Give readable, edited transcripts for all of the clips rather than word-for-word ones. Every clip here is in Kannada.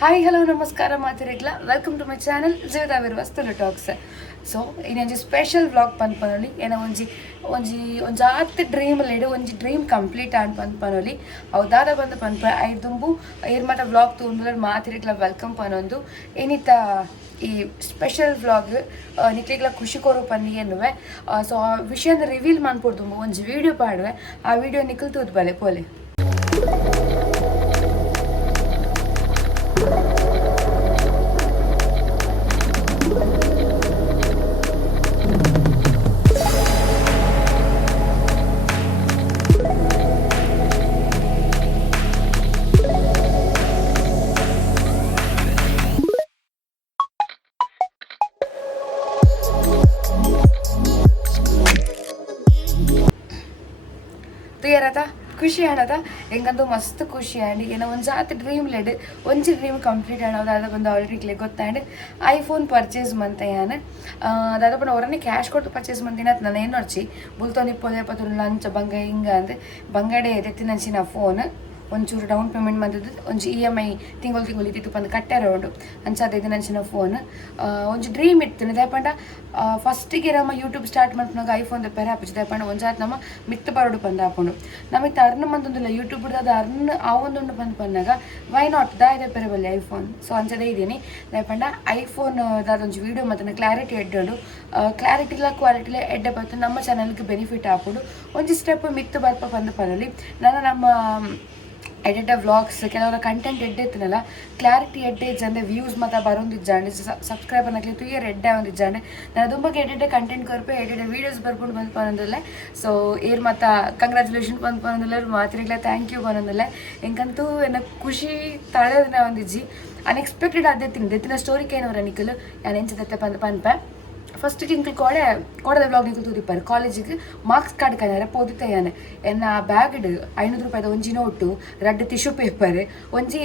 ಹಾಯ್ ಹಲೋ ನಮಸ್ಕಾರ ಮಾತಿರಗ್ಲ ವೆಲ್ಕಮ್ ಟು ಮೈ ಚಾನಲ್ ಜೀವದಾವಿರ ವಸ್ತುಲ ಟಾಕ್ಸ್. ಸೊ ಇನ್ನೊಂಜಿ ಸ್ಪೆಷಲ್ ವ್ಲಾಗ್ ಪನ್ಪನೊಲಿ ಏನ ಒಂಜಿ ಒಂಜಿ ಒಂಜಾತ್ ಡ್ರೀಮ್ ಲೆಡ್ ಒಂಜಿ ಡ್ರೀಮ್ ಕಂಪ್ಲೀಟ್ ಆನ್ ಪನ್ಪನೊಲಿ ಅವು ದಾದ ಬಂದು ಪನ್ಪ ಐದು ದುಂಬು ಏರ್ ಮಾತ ವ್ಲಾಗ್ ತೂಂದುಲ ಮಾತಿರಗ್ಲ ವೆಲ್ಕಮ್ ಪನೊಂದು ಏನಿತ ಈ ಸ್ಪೆಷಲ್ ವ್ಲಾಗ್ ನಿಕ್ಲಿಗ್ಲ ಖುಷಿ ಕೊರೋ ಪನ್ನಿ ಎನ್ನುವೆ. ಸೊ ಆ ವಿಷಯದ ರಿವೀಲ್ ಮಾಡ್ಕೊಡ್ದು ಒಂಜಿ ವಿಡಿಯೋ ಪಾಡುವೆ. ಆ ವಿಡಿಯೋ ನಿಖಲ್ ತೂದ್ ಬಲೆ ಪೋಲೆ. ತುಯರದ ಖುಷಿ ಆಣದ ಹೆಂಗಂತೂ ಮಸ್ತ್ ಖುಷಿ ಆಂಡ್ ಏನೋ ಒಂದು ಜಾತಿ ಡ್ರೀಮ್ ಲೆಡ್ ಒಂಜಿ ಡ್ರೀಮ್ ಕಂಪ್ಲೀಟ್ ಆಣೋದು ಅದ ಬಂದು ಆಲ್ರೆಡಿ ಗೊತ್ತಾಂಡ್ ಐಫೋನ್ ಪರ್ಚೇಸ್ ಮಂತ ಯಾನ್ ಅದಾದ ಬಂದು ಅವರನ್ನೇ ಕ್ಯಾಶ್ ಕೊಟ್ಟು ಪರ್ಚೇಸ್ ಮಂತಿನ ನಾನು ಏನು ನೋಡ್ಚಿ ಬುಲ್ತೊಂದು 20-20 ಲಂಚ ಬಂಗ ಹಿಂಗ ಅಂದ್ ಬಂಗಡೆ ಎತ್ತಿನಂಚಿನ ಫೋನ್ ಒಂಚೂರು ಡೌನ್ ಪೇಮೆಂಟ್ ಮಂತದ್ದು ಒಂಜಿ EMI ತಿಂಗಳು ಇದ್ದಿತ್ತು ಬಂದು ಕಟ್ಟಾರ ಉಂಡು ಅಂಚಾದ ನಂಚಿನ ಫೋನ್ ಒಂಜಿ ಡ್ರೀಮ್ ಇತ್ತು ದಯಪಂಡ ಫಸ್ಟಿಗೆ ನಮ್ಮ ಯೂಟ್ಯೂಬ್ ಸ್ಟಾರ್ಟ್ ಮಾಡ್ಕೊಂಡಾಗ ಐಫೋನ್ ಪೆರ ಹಾಪಿச்சு ದಯಪಂಡ ಒಂಜಾತ್ ನಮ್ಮ ಮಿತ್ತು ಬರೋಡು ಬಂದು ಹಾಕೊಂಡು ನಮಗೆ ಅರ್ನ ಮಂದೊಂದಿಲ್ಲ ಯೂಟ್ಯೂಬ್ ಅದು ಅರ್ನ ಆ ಒಂದೊಂದು ಬಂದು ಬಂದಾಗ ವೈ ನಾಟ್ ದಾಯದ ಪೆರ ಬಲ್ಲಿ ಐಫೋನ್. ಸೊ ಅಂಚದೇ ಇದ್ದೀನಿ ದಯಪಂಡ ಐಫೋನ್ ದಾದೊಂಜಿ ವೀಡಿಯೋ ಮತ್ತು ಕ್ಲಾರಿಟಿ ಎಡ್ಡು ಕ್ಲಾರಿಟಿಲ ಕ್ವಾಲಿಟಿಲ ಎಡ್ಡೆ ಬತ್ತು ನಮ್ಮ ಚಾನಲ್ಗೆ ಬೆನಿಫಿಟ್ ಹಾಕೊಂಡು ಒಂಜಿ ಸ್ಟೆಪ್ ಮಿತ್ತು ಬರ್ಪ ಬಂದು ಪನಲ್ಲಿ ನಮ್ಮ ಎಡಿಟರ್ ವ್ಲಾಗ್ಸ್ ಕೆಲವರ ಕಂಟೆಂಟ್ ಎಡ್ಡೆತ್ತನಲ್ಲ ಕ್ಲಾರಿಟಿ ಎಡ್ಡೆ ಇಜ್ಜಂಡೆ ವ್ಯೂಸ್ ಮತ್ತು ಬರೋಂದಿಜ್ಜಾಂಡೆ ಸಬ್ಸ್ಕ್ರೈಬರ್ ನಕ್ಲಿ ತುಯ್ಯರ್ ಎಡ್ಡೆ ಒಂದಿಜ್ಜಾಂಡೆ ನಾನು ತುಂಬಾ ಎಡಿಟೆ ಕಂಟೆಂಟ್ ಕೊರ್ಪೆ ಎಡಿಟೆ ವೀಡಿಯೋಸ್ ಬರ್ಕೊಂಡು ಬಂದು ಪನೊಂದಿಲ್ಲ. ಸೊ ಏರ್ ಮತ್ತು ಕಂಗ್ರ್ಯಾಚುಲೇಷನ್ ಬಂದು ಪನೊಂದಿಲ್ಲ ಮಾತಿರಿಗ್ಲ ಥ್ಯಾಂಕ್ ಯು ಪನೊಂದಿಲ್ಲ ಎಂಕಂತೂ ಎನ್ನ ಖುಷಿ ತಳೆದಿನ ಒಂದಿಜ್ಜಿ ಅನ್ಎಕ್ಸ್ಪೆಕ್ಟೆಡ್ ದೆತ್ತಿನ ಸ್ಟೋರಿಗೆ ಏನವರ ನಿಖಲು ನಾನು ಎಂಚದತ್ತೆ ಪಂದು ಪನ್ಪೆ ಫಸ್ಟ್ ಇಂಕ್ಲು ಕೋಡದ ವ್ಲಾಗ್ ನಿಂತು ತೂದಿಪ್ಪಾರು ಕಾಲೇಜಿಗೆ ಮಾರ್ಕ್ಸ್ ಕಾರ್ಡ್ ಕಣ್ಣಾರೆ ಪೋದಿತ್ತಾನೆ ಎನ್ನ ಬ್ಯಾಗ್ಡ್ 500 ರೂಪಾಯಿದ ಒಂಜಿ ನೋಟು ರಡ್ಡು ಟಿಶ್ಯೂ ಪೇಪರ್ ಒಂಜಿ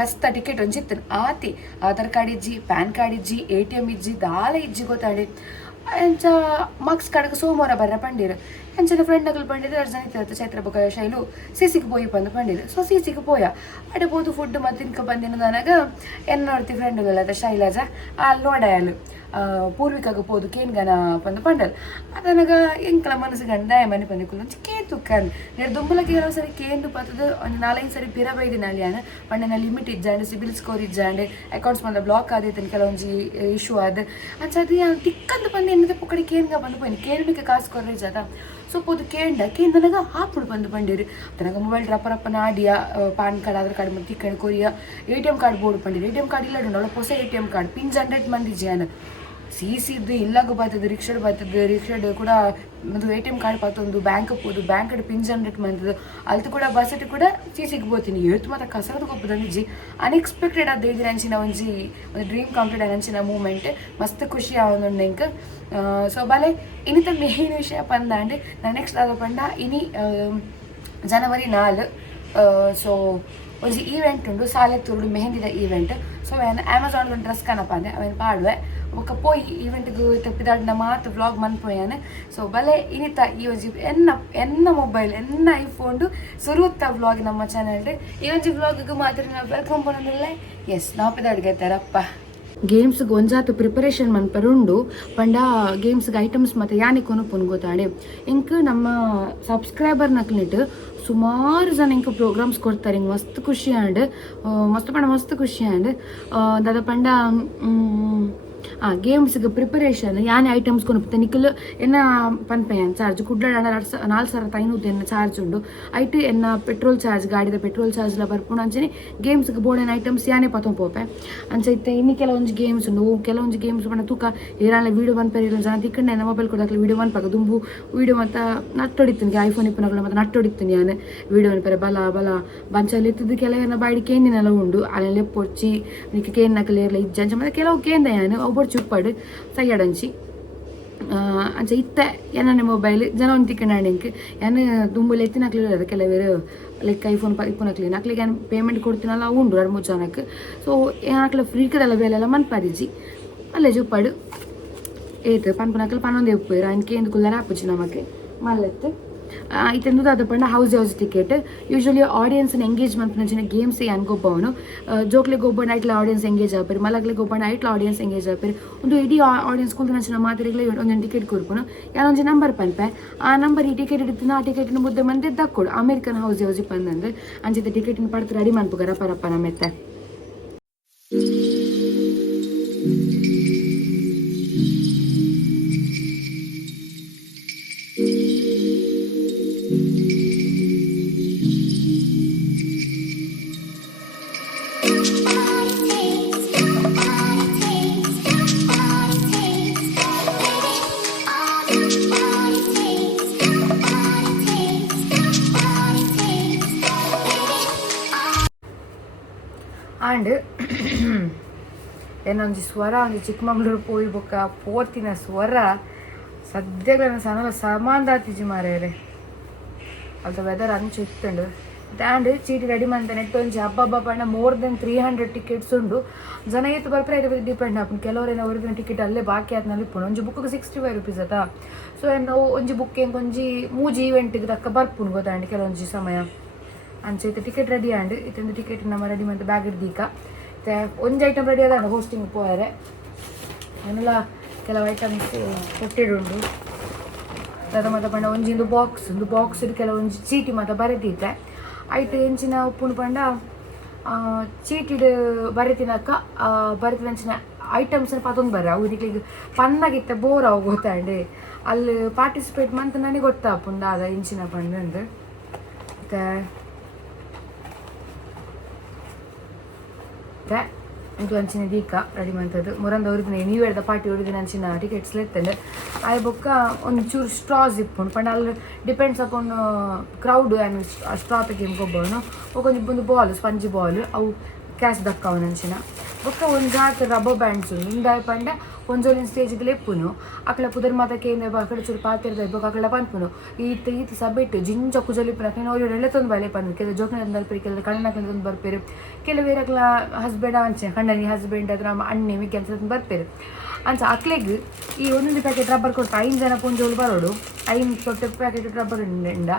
ಬಸ್ತ ಟಿಕೆಟ್ ಒಂಜಿ ಇತ್ತು ಆತಿ ಆಧಾರ್ ಕಾರ್ಡ್ ಇಜ್ಜಿ ಪ್ಯಾನ್ ಕಾರ್ಡ್ ಇಜ್ಜಿ ATM ಇಜ್ಜಿ ದಾಲ ಇಜ್ಜಿ ಗೊತ್ತಾಡಿ ಎಂಚ ಮಾರ್ಕ್ಸ್ ಕಾರ್ಡ್ಗೆ ಸೋಮವಾರ ಬರ್ರ ಪಂಡಿರು ಎಂಚಿನ ಫ್ರೆಂಡ್ಗಳು ಪಂಡಿರು 2 ಜನ ಇತ್ತು ಚೈತ್ರ ಬೊಕ ಶೈಲು ಸಿಸಿಗೆ ಪೋಯಿ ಬಂದು ಪಂಡಿರು. ಸೊ ಸಿಸಿಗೆ ಪೋಯ ಅಡೆ ಬೋದು ಫುಡ್ ಮತ್ತು ತಿನ್ಕ ಬಂದಿನ ನನಗ ಏನು ನೋಡ್ತಿ ಫ್ರೆಂಡುಗಳದ ಶೈಲಜ ಅಲ್ಲಿ ನೋಡಯಲು ಪೂರ್ವಿಕಾಗ ಪೋದು ಕೇನ್ಗನ ಪಂದು ಪಂಡಲ್ ಅದನಗ ಎಂಕಲ ಮನಸ್ಸು ಗಂಡ ಮನೆ ಪಂದಿಕ್ಕಲು ಒಂಚಿ ಕೇನ್ ತುಕ್ಕನ್ ನೆಡ್ ದುಂಬಲಕ್ಕೆ ಕೆಲವು ಸರಿ ಕೇಂದು ಪತ್ತದು ಒಂದು 4-5 ಸರಿ ಪಿರಬೈದಿನ ಅಲ್ಲಿ ಯಾನ ಪಂಡನ ಲಿಮಿಟ್ ಇಜ್ಜಾಂಡ್ ಸಿಬಿಲ್ ಸ್ಕೋರ್ ಇಜ್ಜಾಂಡ್ ಅಕೌಂಟ್ಸ್ ಬಂದ ಬ್ಲಾಕ್ ಆದಿತ್ತು ಕೆಲವೊಂಜಿ ಇಶ್ಯೂ ಆದ ಅಂಚದು ತಿಕ್ಕಂದು ಬಂದು ಎನ್ನದ ಪುಕ್ಕಡಿ ಕೇನ್ಗ ಬಂದು ಪೋಯ್ನಿ ಕೇಳಲಿಕ್ಕೆ ಕಾಸು ಕೊರ್ರೆ ಜಾತ. ಸೊ ಪೋದು ಕೇಂದನಗ ಹಾಕ್ಬಿಡು ಬಂದು ಬಂದಿರಿ ತನಗ ಮೊಬೈಲ್ ರಪ್ಪ ನಾಡಿಯ ಪಾನ್ ಕಾರ್ಡ್ ಆಧಾರ್ ಕಾರ್ಡ್ ಮತ್ತು ತಿಕ್ಕಂಡು ಕೊರಿಯ ATM ಕಾರ್ಡ್ ಬೋರ್ಡ್ ಪಂಡಿರಿ ATM ಕಾರ್ಡ್ ಇಲ್ಲ ಅವಳ ಹೊಸ ATM ಕಾರ್ಡ್ ಪಿನ್ ಜನರೇಟ್ ಮಂದಿ ಜಾನ ಸಿದು ಇಲ್ಲಾಗ ಬರ್ತದೆ ರಿಕ್ಷಾಡ್ ಬರ್ತದೆ ರಿಕ್ಷಾಡ್ ಕೂಡ ಒಂದು ATM ಕಾರ್ಡ್ ಪತ್ತೊಂದು ಬ್ಯಾಂಕ್ ಹೋದು ಬ್ಯಾಂಕ್ ಪಿನ್ ಜನರೇಟ್ ಮಾಡ್ತದೆ ಅಲ್ತು ಕೂಡ ಬಸ್ಸಟ್ ಕೂಡ ಸಿಗೆ ಬೋತೀನಿ ಹೇಳ್ತು ಮತ್ತು ಕಸರದು ಗೊಬ್ಬದಂಜಿ ಅನ್ಎಕ್ಸ್ಪೆಕ್ಟೆಡ್ ಅದು ಇದು ಅಂಚಿನ ಒಂದು ಡ್ರೀಮ್ ಕಂಪ್ಲೀಟ್ ಅಂಚಿನ ಮೂಮೆಂಟ್ ಮಸ್ತ್ ಖುಷಿ ಆವೊಂದು ಎಂಕ್. ಸೊ ಬಲೆ ಇನ್ನಿತ ಮೇನ್ ವಿಷಯ ಪಂದಾಂಡ್ ನಾನು ನೆಕ್ಸ್ಟ್ ಅದು ಪಂಡ ಇನಿ ಜನವರಿ 4 ಸೊ ಒಂದು ಈವೆಂಟ್ ಉಂಡು ಸಾಲೆತ್ತೂರು ಮೆಹಂದಿದ ಈವೆಂಟ್. ಸೊ ಅವನು ಅಮೆಝಾನ್ ಒಂದು ಡ್ರೆಸ್ ಕನಪ ಅಂದೆ ಅವನು ಪಾಡುವೆ ಒಕ್ಕ ಪೋಯಿ ಈವೆಂಟ್ಗೆ ತಪ್ಪಿದಾಡಿನ ಮಾತು ವ್ಲಾಗ್ ಮನ್ಪೋಯಾನೆ. ಸೊ ಬಲೆ ಇನ್ನಿತ ಈ ಒಂಜಿ ಎನ್ನ ಮೊಬೈಲ್ ಎನ್ನ ಐಫೋನ್ಡು ಸುರುತ್ತ ವ್ಲಾಗ್ ನಮ್ಮ ಚಾನಲ್ ಈ ಒಂಜಿ ವ್ಲಾಗ್ಗೆ ಮಾತ್ರ ನಾವು ವೆಲ್ಕಮ್ ಪಡೋದಿಲ್ಲ. ಎಸ್ ನಾವು ಪಿದಾಡ್ಗೆತ್ತಾರಪ್ಪ ಗೇಮ್ಸ್ಗೆ ಒಂಜಾತು ಪ್ರಿಪರೇಷನ್ ಮನ್ಪರುಂಡು ಪಂಡ ಗೇಮ್ಸ್ಗೆ ಐಟಮ್ಸ್ ಮತ್ತು ಯಾನಿಕೊನು ಪೊನ್ ಗೊತ್ತಾಡೆ ಇಂಕ್ ನಮ್ಮ ಸಬ್ಸ್ಕ್ರೈಬರ್ ನಕ್ಲಿಟ್ಟು ಸುಮಾರು ಜನ ಇಂಕ ಪ್ರೋಗ್ರಾಮ್ಸ್ ಕೊಡ್ತಾರೆ ಹಿಂಗೆ ಮಸ್ತ್ ಖುಷಿ ಆಂಡ್ ಮಸ್ತ್ ಖುಷಿ ಆಂಡ್ ದಾದ ಪಂಡ ಗೇಮ್ಸ್ಗೆ ಪ್ರಿಪರೇಷನ್ ಯಾನೇ ಐಟಮ್ಸ್ ಕೊನು ನಿಖಲ್ ಎನ್ನ ಪನ್ಪೆಯನ್ ಚಾರ್ಜ್ ಕುಡ್ಡ 4,500 ಎನ್ನ ಚಾರ್ಜ್ ಉಂಡು ಐಟು ಎನ್ನ ಪೆಟ್ರೋಲ್ ಚಾರ್ಜ್ ಗಾಡಿದ ಪೆಟ್ರೋಲ್ ಚಾರ್ಜ್ಲ ಬರ್ಪುಂಡು ಅಂಚನೆ ಗೇಮ್ಸ್ಗೆ ಬೋರ್ಡನ್ ಐಟಮ್ಸ್ ಯಾನೇ ಪತ್ತೊಂದು ಪೋಪೆ ಅಂಚ ಇತ್ತೆ ಇನ್ನು ಕೆಲವೊಂದು ಗೇಮ್ಸ್ ಉಂಡು ಕೆಲವೊಂದು ಗೇಮ್ಸ್ ಪಂಡ ತೂಕ ಏರಾಳ ವೀಡಿಯೋ ಬಂದ್ಪೇರಿ ಜನ ತಿಕ್ಕಂಡು ಎನ್ನ ಮೊಬೈಲ್ ಕೊಡಾಕಲಿ ವೀಡಿಯೋ ಬಂದ್ಪಾಗ ದುಂಬು ವೀಡಿಯೋ ಮತ್ತು ನಟ್ಟೊಡಿತೀನಿ ಐಫೋನ್ ಇಪ್ಪನಗಳು ಮತ್ತು ನಟ್ಟೊಡಿತೀನಿ ನಾನು ವೀಡಿಯೋ ಬಂದ್ಪೇರೆ ಬಲ ಬಂಚಲ್ಲಿ ಎತ್ತಿದ್ದು ಕೆಲವೆಲ್ಲ ಬಾಡಿ ಕೇಂದಿನೆಲ್ಲ ಉಂಡು ಅಲ್ಲೆಲ್ಲ ಪೊಚ್ಚಿ ನಿಕ್ಕೆ ಕೇನ್ನಕಲಿ ಇರಲಿ ಇಜ್ಜಂಚ ಮತ್ತು ಕೆಲವು ಕೇಂದ ನಾನು ಒಬ್ಬರು ಚುಪ್ಪಾಡು ಸೈಯಡಂಚಿ ಅಂಚ ಇತ್ತೆ ಏನೇ ಮೊಬೈಲ್ ಜನ ಒಂದು ತಿಕ್ಕಂಡಿಂಕ್ ಏನು ದುಂಬುಲು ಎತ್ತಿನಕ್ಲಿ ಅದು ಕೆಲವೇರು ಲೈಕ್ ಐಫೋನ್ ಇಪ್ಪನಕ್ಲಿ ನಕ್ಲಿಗೆ ಏನು ಪೇಮೆಂಟ್ ಕೊಡ್ತೀನಲ್ಲ ಉಂಡು 2-3 ಜನಕ್ಕೆ. ಸೊ ಏನಾಕ್ಲ ಫ್ರೀಕದಲ್ಲ ಬೇಲೆಲ್ಲ ಮನ್ಪಾರಿಜಿ ಅಲ್ಲೇ ಚುಪ್ಪಾಡು ಏತು ಪನ್ಪುನಕ್ಲಿ ಪನ್ನೊಂದು ಎಪ್ಪು ఆయన కేందుకు కుల్లరా అప్పుచి నమకి మళ్ళీ ಇತ್ತಂದು ಅದು ಪಂಡ ಹೌಸ್ ಟಿಕೆಟ್ ಯೂಶಲಿ ಆಡಿಯನ್ಸ್ನ ಎಂಗೇಜ್ಮೆಂಟ್ ನಂಚಿನ ಗೇಮ್ಸ್ ಅನ್ಕೊಬ್ಬವನು ಜೋಕ್ಲೆ ಗೊಬ್ಬನ ಐಟ್ಲ ಆಡಿಯನ್ಸ್ ಎಂಗೇಜ್ ಆಗ್ಬೇರು ಮಲಗ್ಲೆ ಗೊಬ್ಬನ ಐಟ್ಲ ಆಡಿಯನ್ಸ್ ಎಂಗೇಜ್ ಆಗ್ಬೇರು ಒಂದು ಇಡೀ ಆಡಿಯನ್ಸ್ ಕುಲ್ದು ನಂಚಿನ ಮಾತಿರಿಗ್ಲೆ ಒಂದೊಂದು ಟಿಕೆಟ್ ಕೊರ್ಪುನು ಯಾರೊಂದು ನಂಬರ್ ಪನ್ಪೆ ಆ ನಂಬರ್ ಈ ಟಿಕೆಟ್ ಹಿಡಿದು ಆ ಟಿಕೆಟಿನ ಮುದ್ದೆ ಮಂದಿ ದಕ್ಕೊಡು ಅಮೇರಿಕನ್ ಹೌಸ್ ಪಂದಂದು ಅಂಚಿತ ಟಿಕೆಟಿನ ಪಡ್ತು ರೆಡಿ ಮನ್ಪು ರಪ್ಪ ನಮ್ಮೆತ್ತೆ ಆಂಡ್ ಏನೊಂದು ಸ್ವರ ಒಂದು ಚಿಕ್ಕಮಂಗ್ಳೂರು ಪೋಯಿ ಬೊಕ್ಕ ಪೋತಿನ ಸ್ವರ ಸದ್ಯಗಳ ಸಣ್ಣ ಸಮಾಂದಾತಿಜಿ ಮಾರೇರೆ ಅದು ವೆದರ್ ಅಂಚು ಇತ್ತುಂಡು ಆ್ಯಂಡ್ ಚೀಟಿ ರೆಡಿ ಮಾಡ್ದೆ ನೆಟ್ಟು ಒಂಜಿ ಹಬ್ಬ ಪಂಡ ಮೋರ್ ದೆನ್ 300 ಟಿಕೆಟ್ಸ್ ಉಂಡು ಜನ ಏತು ಬರ್ಪರೆ ಡಿಪೆಂಡ್ ಆಪುಂಡು ಕೆಲವರೇನು ಅವ್ರಿಗೆ ಟಿಕೆಟ್ ಅಲ್ಲೇ ಬಾಕಿ ಆದ್ನಲ್ಲಿ ಇಪ್ಪುಂಡು ಒಂಜಿ ಬುಕ್ಗೆ 65 ರೂಪೀಸ್ ಅದ ಸೊ ಏನು ಒಂಜಿ ಬುಕ್ ಒಂಜಿ ಮೂಜಿ ಈವೆಂಟಿಗೆ ತಕ್ಕ ಬರ್ಪುಂಡು ಗೊತ್ತಾಂಡು ಕೆಲವೊಂಜಿ ಸಮಯ ಅಂಚೆ ಇದು ಟಿಕೆಟ್ ರೆಡಿ ಆಂಡ್ ಇದೊಂದು ಟಿಕೆಟ್ ನಮ್ಮ ರೆಡಿ ಮತ್ತು ಬ್ಯಾಗ್ ಹಿಡ್ದೀಕ ಮತ್ತು ಒಂಜು ಐಟಮ್ ರೆಡಿ ಅದ ಹೋಸ್ಟಿಂಗ್ ಪೋಯರೆ ಏನೆಲ್ಲ ಕೆಲವು ಐಟಮ್ಸ್ ಕೊಟ್ಟಿಡುಂಡು ಅದ ಮತ್ತು ಪಂಡ ಒಂಜಿಂದು ಬಾಕ್ಸ್ ಕೆಲವೊಂದು ಚೀಟಿ ಮತ್ತು ಬರೆದಿದ್ದೆ ಆಯ್ತು ಎಂಚಿನ ಉಪ್ಪುಂಡು ಪಂಡ ಚೀಟಿಡ್ ಬರೆತಿನಕ್ಕ ಬರೆತಿನಂಚಿನ ಐಟಮ್ಸ್ನ ಪತ್ತೊಂದು ಬರ್ರೆ ಅವು ಇದಕ್ಕೆ ಪನ್ನಾಗಿತ್ತ ಬೋರ್ ಅವು ಗೊತ್ತಾಂಡೆ ಅಲ್ಲಿ ಪಾರ್ಟಿಸಿಪೇಟ್ ಮಂತ್ ನನಗೆ ಗೊತ್ತಾಪುಂಡು ಆದ ಇಂಚಿನ ಪಂಡು ಮತ್ತು ಇದು ಅಂಚಿನ ದೀಕ ರೆಡಿ ಮಾಡ್ತದ್ದು ಮುರಂದ ಹೊರದಿನ ನೀವು ಹೇಳ್ದ ಪಾರ್ಟಿ ಹೊರದಿನ ಅಂಚಿನ ಟಿಕೆಟ್ಸ್ ಇರ್ತಂಡೆ ಆಯ್ ಬೊಕ್ಕ ಒಂಚೂರು ಸ್ಟ್ರಾಸ್ ಇಪ್ಪುಂಡು ಪಂಡ ಅಲ್ಲಿ depends upon crowd and straw ತೆಗಿಮ್ ಗೊಬ್ಬವನು ಒಂದು ಬಾಲ್ ಸ್ಪಂಜಿ ಬಾಲ್ ಅವು ಕ್ಯಾಶ್ ದಕ್ಕವನು ಅಂಚಿನ ಬೊಕ್ಕ ಒಂದು ಜಾತ ರಬ್ಬರ್ ಬ್ಯಾಂಡ್ಸ್ ಉಂಡು ಇಂದಾಯ್ ಪಂಡ ಒಂಜೋಲಿನ ಸ್ಟೇಜಿಗೆ ಲೆಪ್ಪುನು ಅಕ್ಕಳ ಪುದರ್ ಮಾತಕ್ಕೆ ಅಕಡೆ ಚೂರು ಪಾತಿರ್ದ ಇಬ್ಬಕ್ಕೆ ಅಕ್ಕಳ ಪನ್ಪುನು ಈತ ಸಬ್ಬಿಟ್ಟು ಜಿಂಜ ಕುಜಲಿಪ್ಪನ ಅವ್ರು ಎಳೆತೊಂದು ಬಲೆ ಪಂದು ಕೆಲವು ಜೋಕನ ಬರ್ಪೇರಿ ಕೆಲವು ಕಣ್ಣು ಬರ್ಪೇರು ಕೆಲವೇರು ಅಕ್ಲ ಹಸ್ಬೆಂಡ್ ಅಂಚೆ ಕಣ್ಣನಿ ಹಸ್ಬೆಂಡ್ ಅದ್ರ ಅಣ್ಣೆ ಮಿಕ್ಕಿ ಅಂತ ಬರ್ಪೇರು ಅಂಚ ಅಕ್ಲೆಗ್ ಈ ಒಂದೊಂದು ಪ್ಯಾಕೆಟ್ ರಬ್ಬರ್ ಕೊಟ್ಟು 5 ಜನ ಪೊಂಜೋಳು ಬರೋಡು 5 ತೊಟ್ಟೆ ಪ್ಯಾಕೆಟ್ ರಬ್ಬರ್ ಇಂಡ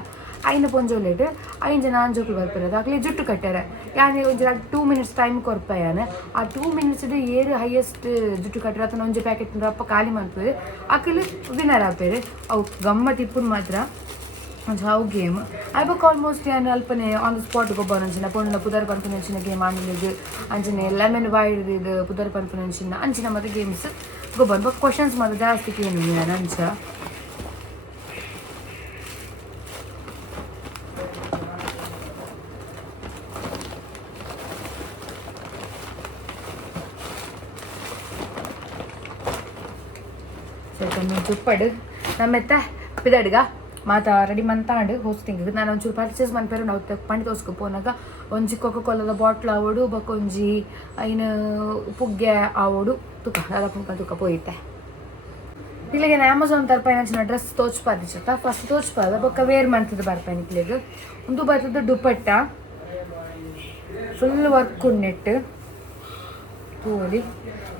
5 ಪೊಂಜೋಲೇಟ್ 5 ಜನ ಅಂಜೋಕ್ಲು ಬರ್ಪಿರೋದು ಅಕ್ಲೆ ಜುಟ್ಟು ಕಟ್ಟಾರೆ ಯಾನೆ ಒಂದು 2 ಮಿನಿಟ್ಸ್ ಟೈಮ್ ಕೊರ್ಪಾಯಾನೆ ಆ 2 ಮಿನಿಟ್ಸ್ ಏರು ಹೈಯೆಸ್ಟ್ ಜುಟ್ಟು ಕಟ್ಟಿರ ಅಥವಾ ಒಂಜಿ ಪ್ಯಾಕೆಟ್ ರಪ್ಪ ಖಾಲಿ ಮಾಡ್ತಾರೆ ಅಕ್ಲೆ ವಿನ್ನರ್ ಆಗ್ತಾರೆ ಅವು ಗಮ್ಮತ್ ಇಪ್ಪುಡು ಮಾತ್ರ ಒಂದು ಹಾವು ಗೇಮ್ ಅಯ್ಯಕ್ಕೆ ಆಲ್ಮೋಸ್ಟ್ ಏನು ಅಲ್ಪನೆ ಆನ್ ದ ಸ್ಪಾಟ್ ಗೊಬ್ಬರ ಅಂಚಿನ ಪೊಣ್ಣ ಪುದರ್ ಪನ್ಪುನಂಚಿನ ಗೇಮ್ ಆಂಡ್ಲಿದ್ದು ಅಂಚಿನ ಲೆಮನ್ ಬಾಯ್ದು ಇದು ಪುದರ್ ಪನ್ಪುನಂಚಿನ ಅಂಚಿನ ಮತ್ತು ಗೇಮ್ಸ್ ಗೊಬ್ಬರ ಬಟ್ ಕ್ವಶನ್ಸ್ ಮಾತ್ರ ಜಾಸ್ತಿ ಕೇಳಿ ಅಂಚ ಚುಪ್ಪಡು ನಮ್ಮೆತ್ತ ಪಿದಡ್ಗ ಮಾತಾ ರೆಡಿ ಮಂತಾಂಡು ಹೋಸ್ಟಿಂಗ್ ನಾನು ಒಂಚೂರು ಪರ್ಚೇಸ್ ಮನ್ಪೇರು ನಾವು ಪಂಡಿ ತೋರ್ಸ್ಕೊ ಪೋನಾಗ ಒಂಜಿ ಕೊಕೊಲದ ಬಾಟ್ಲ್ ಆವೋಡು ಬೊಕೊಂಜಿ ಐನು ಪುಗ್ಗೆ ಆವೋಡು ತುಕ ಎಲ್ಲ ಪುಂಕ ತುಕ ಪೋಯಿತ್ತೆ ಇಲ್ಲಿಗೆ ಅಮೆಝಾನ್ ತರ್ಪೈನ ಡ್ರೆಸ್ ತೋಚ್ಪಾದಿಚ್ಚತ್ತ ಫಸ್ಟ್ ತೋಚ್ಪಾದ ಬೊಕ್ಕ ವೇರ್ ಮಂತದ್ದು ಬರ್ಪೈನ ಇಲ್ಲಿಗೆ ಒಂದು ಬರ್ತದ ದುಪ್ಪಟ್ಟ ಫುಲ್ ವರ್ಕ್ ಉಂಡೆಟ್ಟು ತೋಲಿ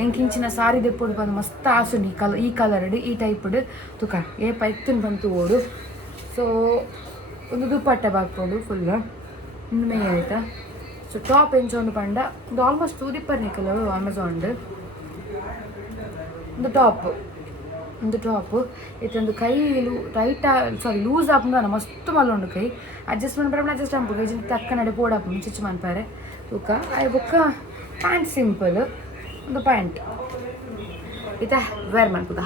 ಎಂಕಿಂಚಿನ ಸಾರಿ ದೆಪ್ಪೊಡು ಬಂದು ಮಸ್ತ್ ಆಸುಂಡು ಈ ಕಲರ್ಡ್ ಈ ಟೈಪ್ಡ್ ತುಕ ಏ ಪೈತ್ತನ್ ಬಂತು ಓಡು ಸೊ ಒಂದು ದುಪ್ಪಟ್ಟ ಬಾಕ್ಬೋದು ಫುಲ್ ಇನ್ನು ಮೇ ಆಯ್ತಾ ಸೊ ಟಾಪ್ ಎಂಚೊಂಡು ಪಂಡ ಇದು ಆಲ್ಮೋಸ್ಟ್ ತೂದಿಪ್ಪರ್ನಿ ಕಲರ್ ಅಮೆಝಾನ್ಡ್ ಒಂದು ಟಾಪ್ ಇದೊಂದು ಕೈ ಲೂಸ್ ಆಪುಂಡು ಮಸ್ತ್ ಮಲ್ಲುಂಡು ಕೈ ಅಡ್ಜಸ್ಟ್ಮೆಂಟ್ ಬರೋಣ ಅಡ್ಜಸ್ಟ್ ಆಪುಂಡು ಕೈ ತಕ್ಕ ನಡೆ ಪೋಡಾಪುಂಡು ಚಿಚ್ಚು ಮನ್ಪಾರೆ ತೂಕ ಅಯ್ಯ ಬೊಕ್ಕ ಪ್ಯಾಂಟ್ ಸಿಂಪಲ್ ಒಂದು ಪ್ಯಾಂಟ್ ಇತ ವೇರ್ ಮನ್ಪುದ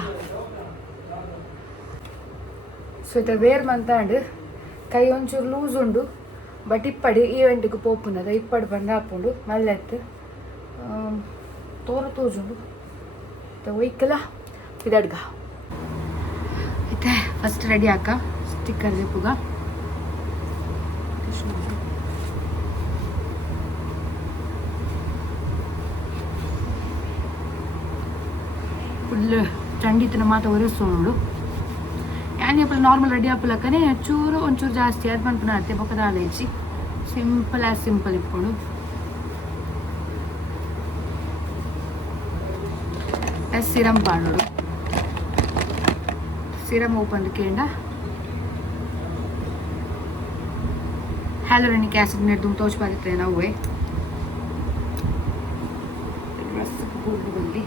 ಸೊ ಇತ ವೇರ್ ಮಂತಾಂಡ್ ಕೈ ಒಂಚೂರು ಲೂಸ್ ಉಂಡು ಬಟ್ ಇಪ್ಪಡಿ ಈವೆಂಟ್ಗೆ ಪೋಪುಂಡದ ಇಪ್ಪಡು ಬಂದು ಹಾಪುಂಡು ಮಲ್ಲೆತ್ತು ತೋರ ತೋಜುಂಡು ಒಯ್ಕಲ ಇದಡ್ಗ ಇತ್ತೆ ಫಸ್ಟ್ ರೆಡಿ ಹಾಕ ಸ್ಟಿಕ್ಕರ್ ಜಿಪ್ಪುಗ ಫುಲ್ ಚಂಡಿತನ ಮಾತ ಒರೆಸೋಡು ಯಾನಿ ನಾರ್ಮಲ್ ರೆಡಿ ಹಾಪಲಕ್ಕನೆ ಒಂಚೂರು ಜಾಸ್ತಿ ಅದು ಬಂತು ನಾಡ್ತೆ ಬೊಕ್ಕದ ಆಲೈಚಿ ಸಿಂಪಲ್ ಇಪ್ಪುಡು ಸಿರಮ್ ಪಾಡೋಡು ಸಿರಮ್ ಓಪನ್ ಕೇಂಡ hyaluronic acid नेट दूँ तो उस बात रहना हुए रस गोल बंदी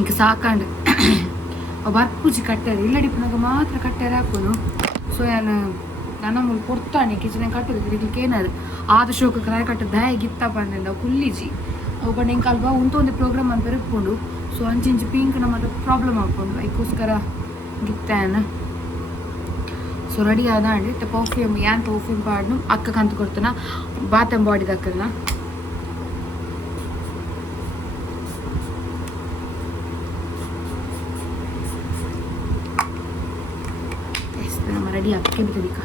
ఇంక సాకండు ಬರ್ಪುಜಿ ಕಟ್ಟಾರೆ ಇಲ್ಲಡಿಪ್ಪನಾಗ ಮಾತ್ರ ಕಟ್ಟಾರೆ ಹಾಕೋನು ಸೊ ನಾನು ನನ್ನ ಕೊಡ್ತಾನೆ ಕಿಚನ ಕಟ್ಟಿದ್ರು ಇದಕ್ಕೆ ಏನಾದ್ರು ಆದ ಶೋಕ ಕ್ರಾಯ ಕಟ್ಟ ದಾಯ ಗಿತ್ತಪ್ಪ ಅಂದ ಕುಲ್ಲಿಜಿ ಅವು ಬಣ್ಣ ಹಿಂಗೆ ಅಲ್ವಾ ಒಂದು ಪ್ರೋಗ್ರಾಮ್ ಅಂತ ಇಟ್ಕೊಂಡು ಸೊ ಅಂಚಿಂಚು ಪಿಂಕ್ ನಮ್ಮ ಪ್ರಾಬ್ಲಮ್ ಹಾಕೊಂಡು ಅದಕ್ಕೋಸ್ಕರ ಗಿತ್ತಾನ ಸೊ ರೆಡಿ ಆದ ಅಂಡಿ ಪರ್ಫ್ಯೂಮ್ ಏನು ಪರ್ಫ್ಯೂಮ್ ಪಾಡ್ನು ಅಕ್ಕ ಕಂತು ಕೊಡ್ತಾನ ಬಾತ್ ಅಂಡ್ ಬಾಡಿ ದಕ್ಕಲ್ಲ ರೆಡಿ ಅದಕ್ಕೆ ಬಿದ್ದದೀಗ